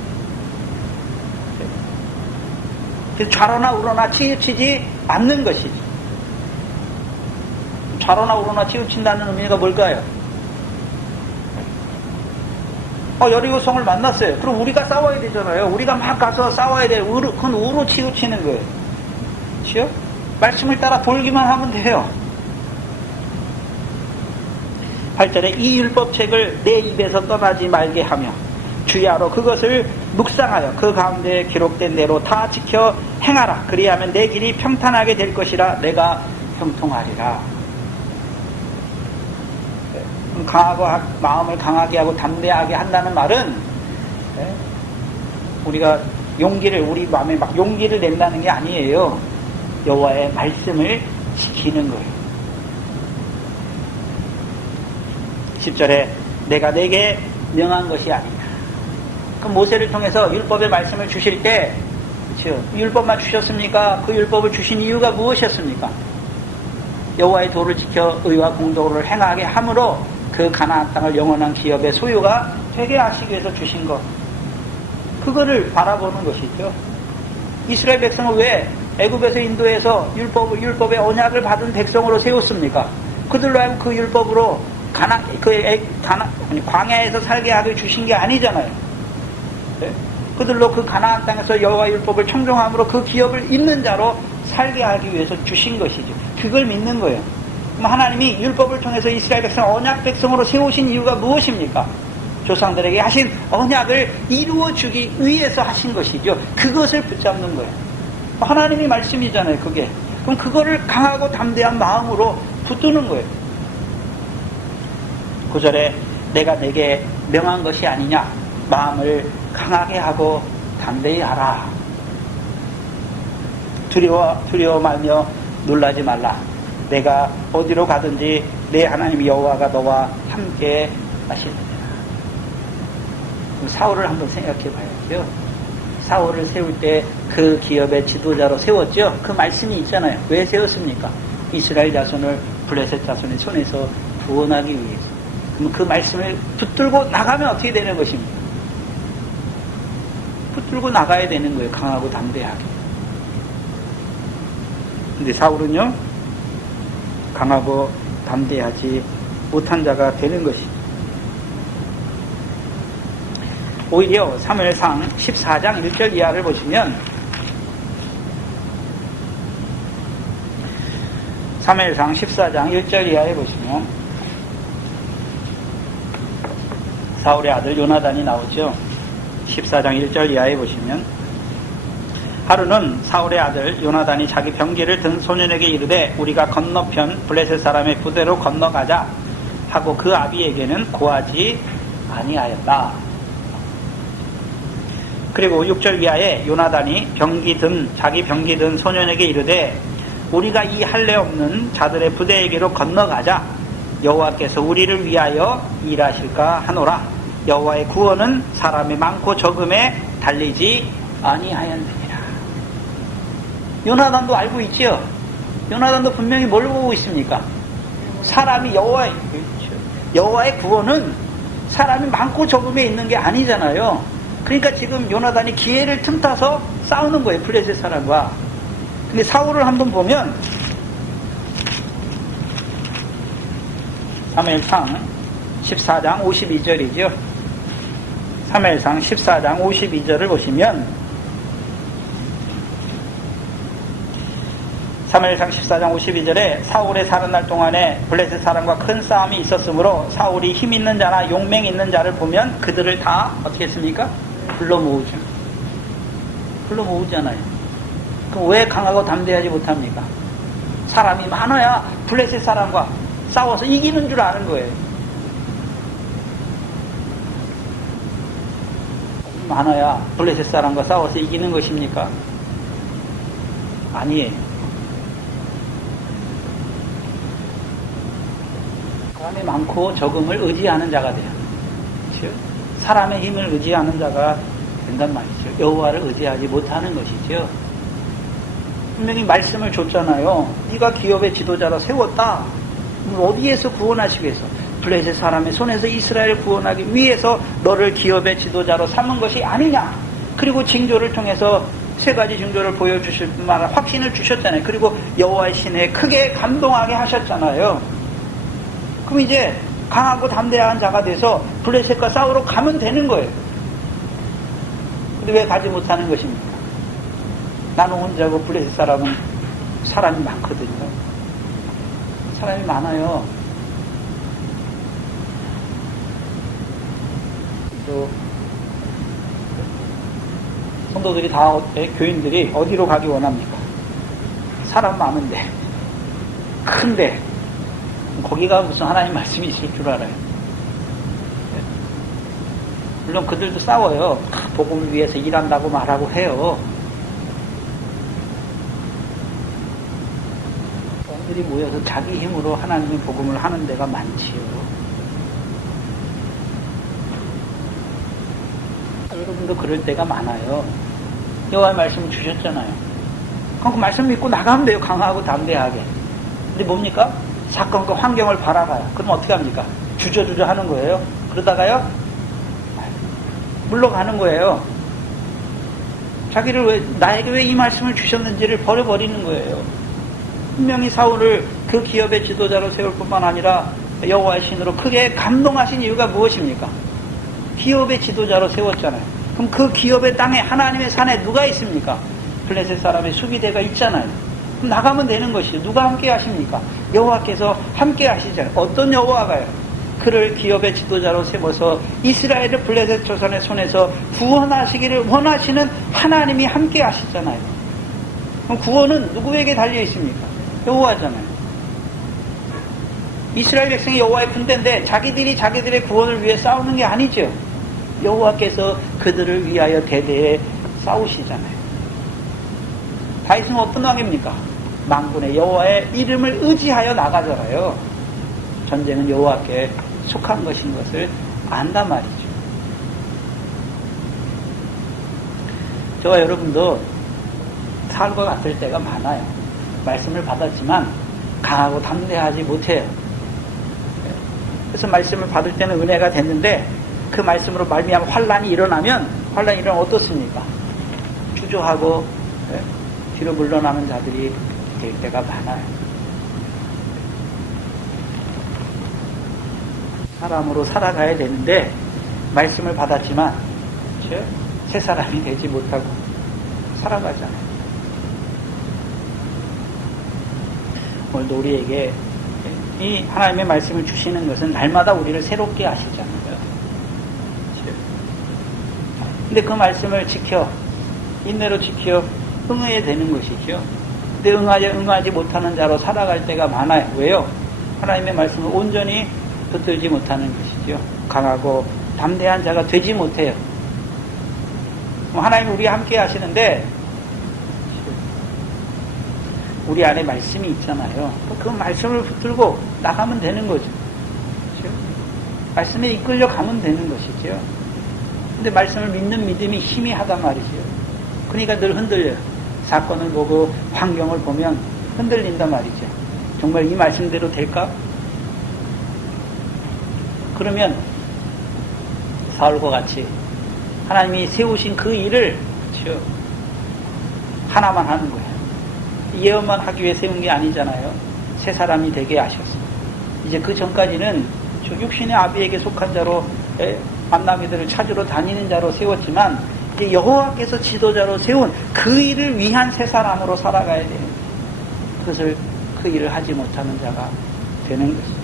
좌로나 우로나 치우치지 않는 것이죠. 좌로나 우로나 치우친다는 의미가 뭘까요? 여리고성을 만났어요. 그럼 우리가 싸워야 되잖아요. 우리가 막 가서 싸워야 돼요. 그건 우로 치우치는 거예요. 그렇죠? 말씀을 따라 돌기만 하면 돼요. 8절에 이 율법책을 내 입에서 떠나지 말게 하며 주야로 그것을 묵상하여 그 가운데 기록된 대로 다 지켜 행하라. 그리하면 내 길이 평탄하게 될 것이라. 내가 형통하리라. 마음을 강하게 하고 담대하게 한다는 말은 우리가 우리 마음에 막 용기를 낸다는 게 아니에요. 여호와의 말씀을 지키는 거예요. 10절에 내가 내게 명한 것이 아니냐. 그럼 모세를 통해서 율법의 말씀을 주실 때, 그렇죠? 율법만 주셨습니까? 그 율법을 주신 이유가 무엇이었습니까? 여호와의 도를 지켜 의와 공도를 행하게 함으로 그 가나안 땅을 영원한 기업의 소유가 되게 하시기 위해서 주신 것. 그거를 바라보는 것이죠. 이스라엘 백성을 왜 애굽에서 인도해서 율법의 언약을 받은 백성으로 세웠습니까? 그들로 하여금 그 율법으로 광야에서 살게 하게 주신 게 아니잖아요. 네? 그들로 그 가나안 땅에서 여호와 율법을 청종함으로 그 기업을 입는 자로 살게 하기 위해서 주신 것이죠. 그걸 믿는 거예요. 그럼 하나님이 율법을 통해서 이스라엘 백성 언약 백성으로 세우신 이유가 무엇입니까? 조상들에게 하신 언약을 이루어주기 위해서 하신 것이죠. 그것을 붙잡는 거예요. 하나님이 말씀이잖아요. 그게. 그럼 그거를 강하고 담대한 마음으로 붙드는 거예요. 9절에 내가 내게 명한 것이 아니냐. 마음을 강하게 하고 담대히 하라. 두려워 말며 놀라지 말라. 내가 어디로 가든지 내 하나님 여호와가 너와 함께 하시느니라. 사울을 한번 생각해 봐야죠. 사울을 세울 때 그 기업의 지도자로 세웠죠. 그 말씀이 있잖아요. 왜 세웠습니까? 이스라엘 자손을 블레셋 자손의 손에서 구원하기 위해서. 그럼 그 말씀을 붙들고 나가면 어떻게 되는 것입니까? 붙들고 나가야 되는 거예요. 강하고 담대하게. 근데 사울은요, 강하고 담대하지 못한 자가 되는 것이죠. 오히려 사무엘상 14장 1절 이하를 보시면, 사무엘상 14장 1절 이하에 보시면 사울의 아들 요나단이 나오죠. 14장 1절 이하에 보시면, 하루는 사울의 아들 요나단이 자기 병기를 든 소년에게 이르되 우리가 건너편 블레셋 사람의 부대로 건너가자 하고 그 아비에게는 고하지 아니하였다. 그리고 6절 이하에 요나단이 자기 병기 든 소년에게 이르되 우리가 이 할례 없는 자들의 부대에게로 건너가자. 여호와께서 우리를 위하여 일하실까 하노라. 여호와의 구원은 사람의 많고 적음에 달리지 아니하였느니라. 요나단도 알고 있지요. 요나단도 분명히 뭘 보고 있습니까? 사람이 여호와의 구원은 사람이 많고 적음에 있는 게 아니잖아요. 그러니까 지금 요나단이 기회를 틈타서 싸우는 거예요. 블레셋 사람과. 근데 사울을 한번 보면 사무엘상 14장 52절이죠. 사무엘상 14장 52절을 보시면 사무엘상 14장 52절에 사울의 사는 날 동안에 블레셋 사람과 큰 싸움이 있었으므로 사울이 힘 있는 자나 용맹 있는 자를 보면 그들을 다 어떻게 했습니까? 불러 모으죠. 불러 모으잖아요. 그럼 왜 강하고 담대하지 못합니까? 사람이 많아야 블레셋 사람과 싸워서 이기는 줄 아는 거예요. 많아야 블레셋 사람과 싸워서 이기는 것입니까? 아니에요. 사람이 많고 적음을 의지하는 자가 돼요. 그렇죠? 사람의 힘을 의지하는 자가 된단 말이죠. 여호와를 의지하지 못하는 것이죠. 분명히 말씀을 줬잖아요. 네가 기업의 지도자로 세웠다. 어디에서 구원하시기 위해서? 블레셋 사람의 손에서 이스라엘을 구원하기 위해서 너를 기업의 지도자로 삼은 것이 아니냐. 그리고 징조를 통해서 세 가지 징조를 보여주실 뿐만 아니라 확신을 주셨잖아요. 그리고 여호와의 신에 크게 감동하게 하셨잖아요. 그럼 이제 강하고 담대한 자가 돼서 블레셋과 싸우러 가면 되는 거예요. 근데 왜 가지 못하는 것입니까? 나는 혼자고 블레셋 사람은 사람이 많거든요. 사람이 많아요. 또 성도들이 다 교인들이 어디로 가기 원합니까? 사람 많은데, 큰데, 거기가 무슨 하나님 말씀이 있을 줄 알아요. 물론 그들도 싸워요. 복음을 위해서 일한다고 말하고 해요. 사람들이 모여서 자기 힘으로 하나님의 복음을 하는 데가 많지요. 여러분도 그럴 때가 많아요. 여호와의 말씀을 주셨잖아요. 그럼 그 말씀 믿고 나가면 돼요. 강하고 담대하게. 근데 뭡니까? 사건과 환경을 바라봐요. 그럼 어떻게 합니까? 주저주저 하는 거예요. 그러다가요, 물러가는 거예요. 자기를 나에게 왜 이 말씀을 주셨는지를 버려버리는 거예요. 분명히 사울을 그 기업의 지도자로 세울 뿐만 아니라 여호와의 신으로 크게 감동하신 이유가 무엇입니까? 기업의 지도자로 세웠잖아요. 그럼 그 기업의 땅에 하나님의 산에 누가 있습니까? 블레셋 사람의 수비대가 있잖아요. 그럼 나가면 되는 것이죠. 누가 함께 하십니까? 여호와께서 함께 하시잖아요. 어떤 여호와가요? 그를 기업의 지도자로 세워서 이스라엘을 블레셋 조선의 손에서 구원하시기를 원하시는 하나님이 함께 하시잖아요. 그럼 구원은 누구에게 달려 있습니까? 여호와잖아요. 이스라엘 백성이 여호와의 군대인데 자기들이 자기들의 구원을 위해 싸우는 게 아니죠. 여호와께서 그들을 위하여 대대에 싸우시잖아요. 다윗은 어떤 왕입니까? 만군의 여호와의 이름을 의지하여 나가잖아요. 전쟁은 여호와께 속한 것인 것을 안단 말이죠. 저와 여러분도 사울과 같을 때가 많아요. 말씀을 받았지만 강하고 담대하지 못해요. 그래서 말씀을 받을 때는 은혜가 됐는데 그 말씀으로 말미암아 환란이 일어나면 어떻습니까? 주저하고 뒤로 물러나는 자들이 될 때가 많아요. 사람으로 살아가야 되는데 말씀을 받았지만 새 사람이 되지 못하고 살아가잖아요. 오늘도 우리에게 이 하나님의 말씀을 주시는 것은 날마다 우리를 새롭게 하시잖아요. 근데 그 말씀을 지켜 인내로 지켜 응해야 되는 것이죠. 근데 응하지 못하는 자로 살아갈 때가 많아요. 왜요? 하나님의 말씀을 온전히 붙들지 못하는 것이죠. 강하고 담대한 자가 되지 못해요. 하나님이 우리와 함께 하시는데 우리 안에 말씀이 있잖아요. 그 말씀을 붙들고 나가면 되는 거죠. 그렇죠? 말씀에 이끌려 가면 되는 것이죠. 근데 말씀을 믿는 믿음이 희미하단 말이죠. 그러니까 늘 흔들려요. 사건을 보고 환경을 보면 흔들린단 말이죠. 정말 이 말씀대로 될까? 그러면 사울과 같이 하나님이 세우신 그 일을 그렇죠? 하나만 하는 거예요. 예언만 하기 위해 세운 게 아니잖아요. 새 사람이 되게 하셨어요. 이제 그 전까지는 저 육신의 아비에게 속한 자로 만나미들을 찾으러 다니는 자로 세웠지만 이제 여호와께서 지도자로 세운 그 일을 위한 새 사람으로 살아가야 돼요. 그것을 그 일을 하지 못하는 자가 되는 것입니다.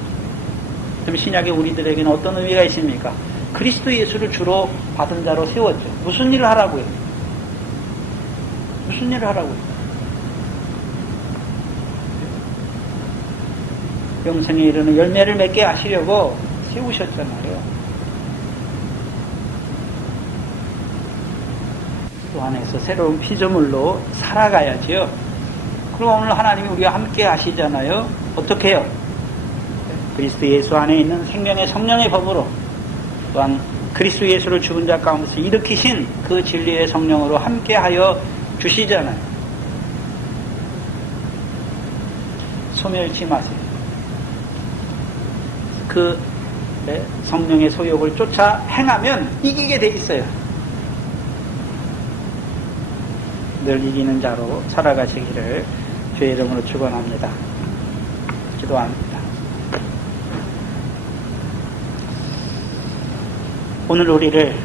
그럼 신약의 우리들에게는 어떤 의미가 있습니까? 그리스도 예수를 주로 받은 자로 세웠죠. 무슨 일을 하라고요? 무슨 일을 하라고요? 영생에 이르는 열매를 맺게 하시려고 세우셨잖아요. 그 안에서 새로운 피조물로 살아가야지요. 그럼 오늘 하나님이 우리와 함께 하시잖아요. 어떻게 해요? 그리스도 예수 안에 있는 생명의 성령의 법으로 또한 그리스도 예수를 죽은 자 가운데서 일으키신 그 진리의 성령으로 함께하여 주시잖아요. 소멸치 마세요. 그 성령의 소욕을 쫓아 행하면 이기게 돼 있어요. 늘 이기는 자로 살아가시기를 주의 이름으로 축원합니다. 기도합니다. 오늘 우리를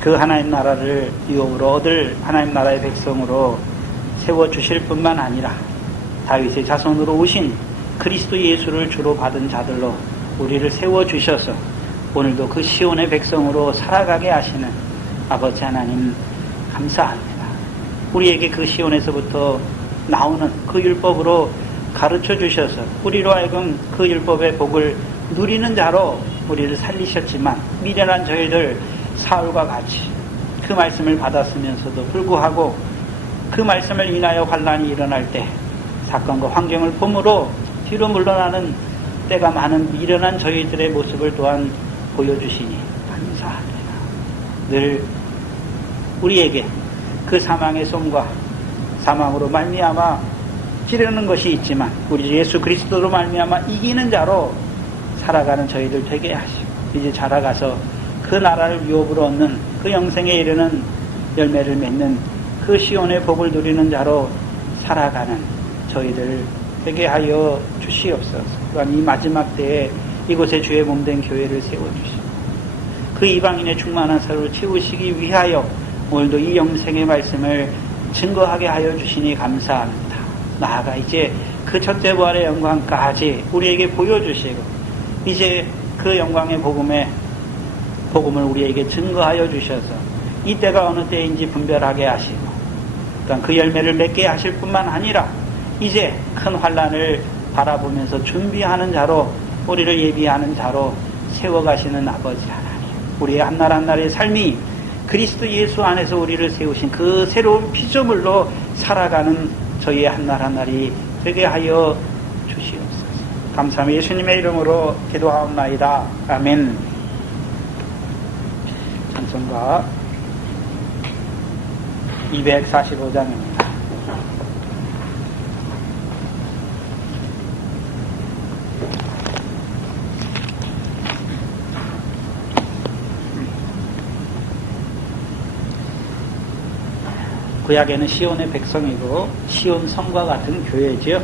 그 하나님 나라를 유업으로 얻을 하나님 나라의 백성으로 세워주실 뿐만 아니라 다윗의 자손으로 오신 그리스도 예수를 주로 받은 자들로 우리를 세워주셔서 오늘도 그 시온의 백성으로 살아가게 하시는 아버지 하나님 감사합니다. 우리에게 그 시온에서부터 나오는 그 율법으로 가르쳐 주셔서 우리로 하여금 그 율법의 복을 누리는 자로 우리를 살리셨지만 미련한 저희들 사울과 같이 그 말씀을 받았으면서도 불구하고 그 말씀을 인하여 환난이 일어날 때 사건과 환경을 봄으로 뒤로 물러나는 때가 많은 미련한 저희들의 모습을 또한 보여주시니 감사합니다. 늘 우리에게 그 사망의 손과 사망으로 말미암아 찌르는 것이 있지만 우리 예수 그리스도로 말미암아 이기는 자로 살아가는 저희들 되게 하시고 이제 자라가서 그 나라를 유업으로 얻는 그 영생에 이르는 열매를 맺는 그 시온의 복을 누리는 자로 살아가는 저희들 되게 하여 주시옵소서. 또한 이 마지막 때에 이곳에 주의 몸된 교회를 세워주시고 그 이방인의 충만한 사로를 채우시기 위하여 오늘도 이 영생의 말씀을 증거하게 하여 주시니 감사합니다. 나아가 이제 그 첫째 부활의 영광까지 우리에게 보여주시고 이제 그 영광의 복음을 우리에게 증거하여 주셔서 이때가 어느 때인지 분별하게 하시고 또한 그 열매를 맺게 하실 뿐만 아니라 이제 큰 환난을 바라보면서 준비하는 자로 우리를 예비하는 자로 세워가시는 아버지 하나님, 우리의 한날 한날의 삶이 그리스도 예수 안에서 우리를 세우신 그 새로운 피조물로 살아가는 저희의 한날 한날이 되게 하여 주시옵소서. 감사합니다. 예수님의 이름으로 기도하옵나이다. 아멘. 찬송가 245장입니다. 구약에는 시온의 백성이고 시온 성과 같은 교회지요.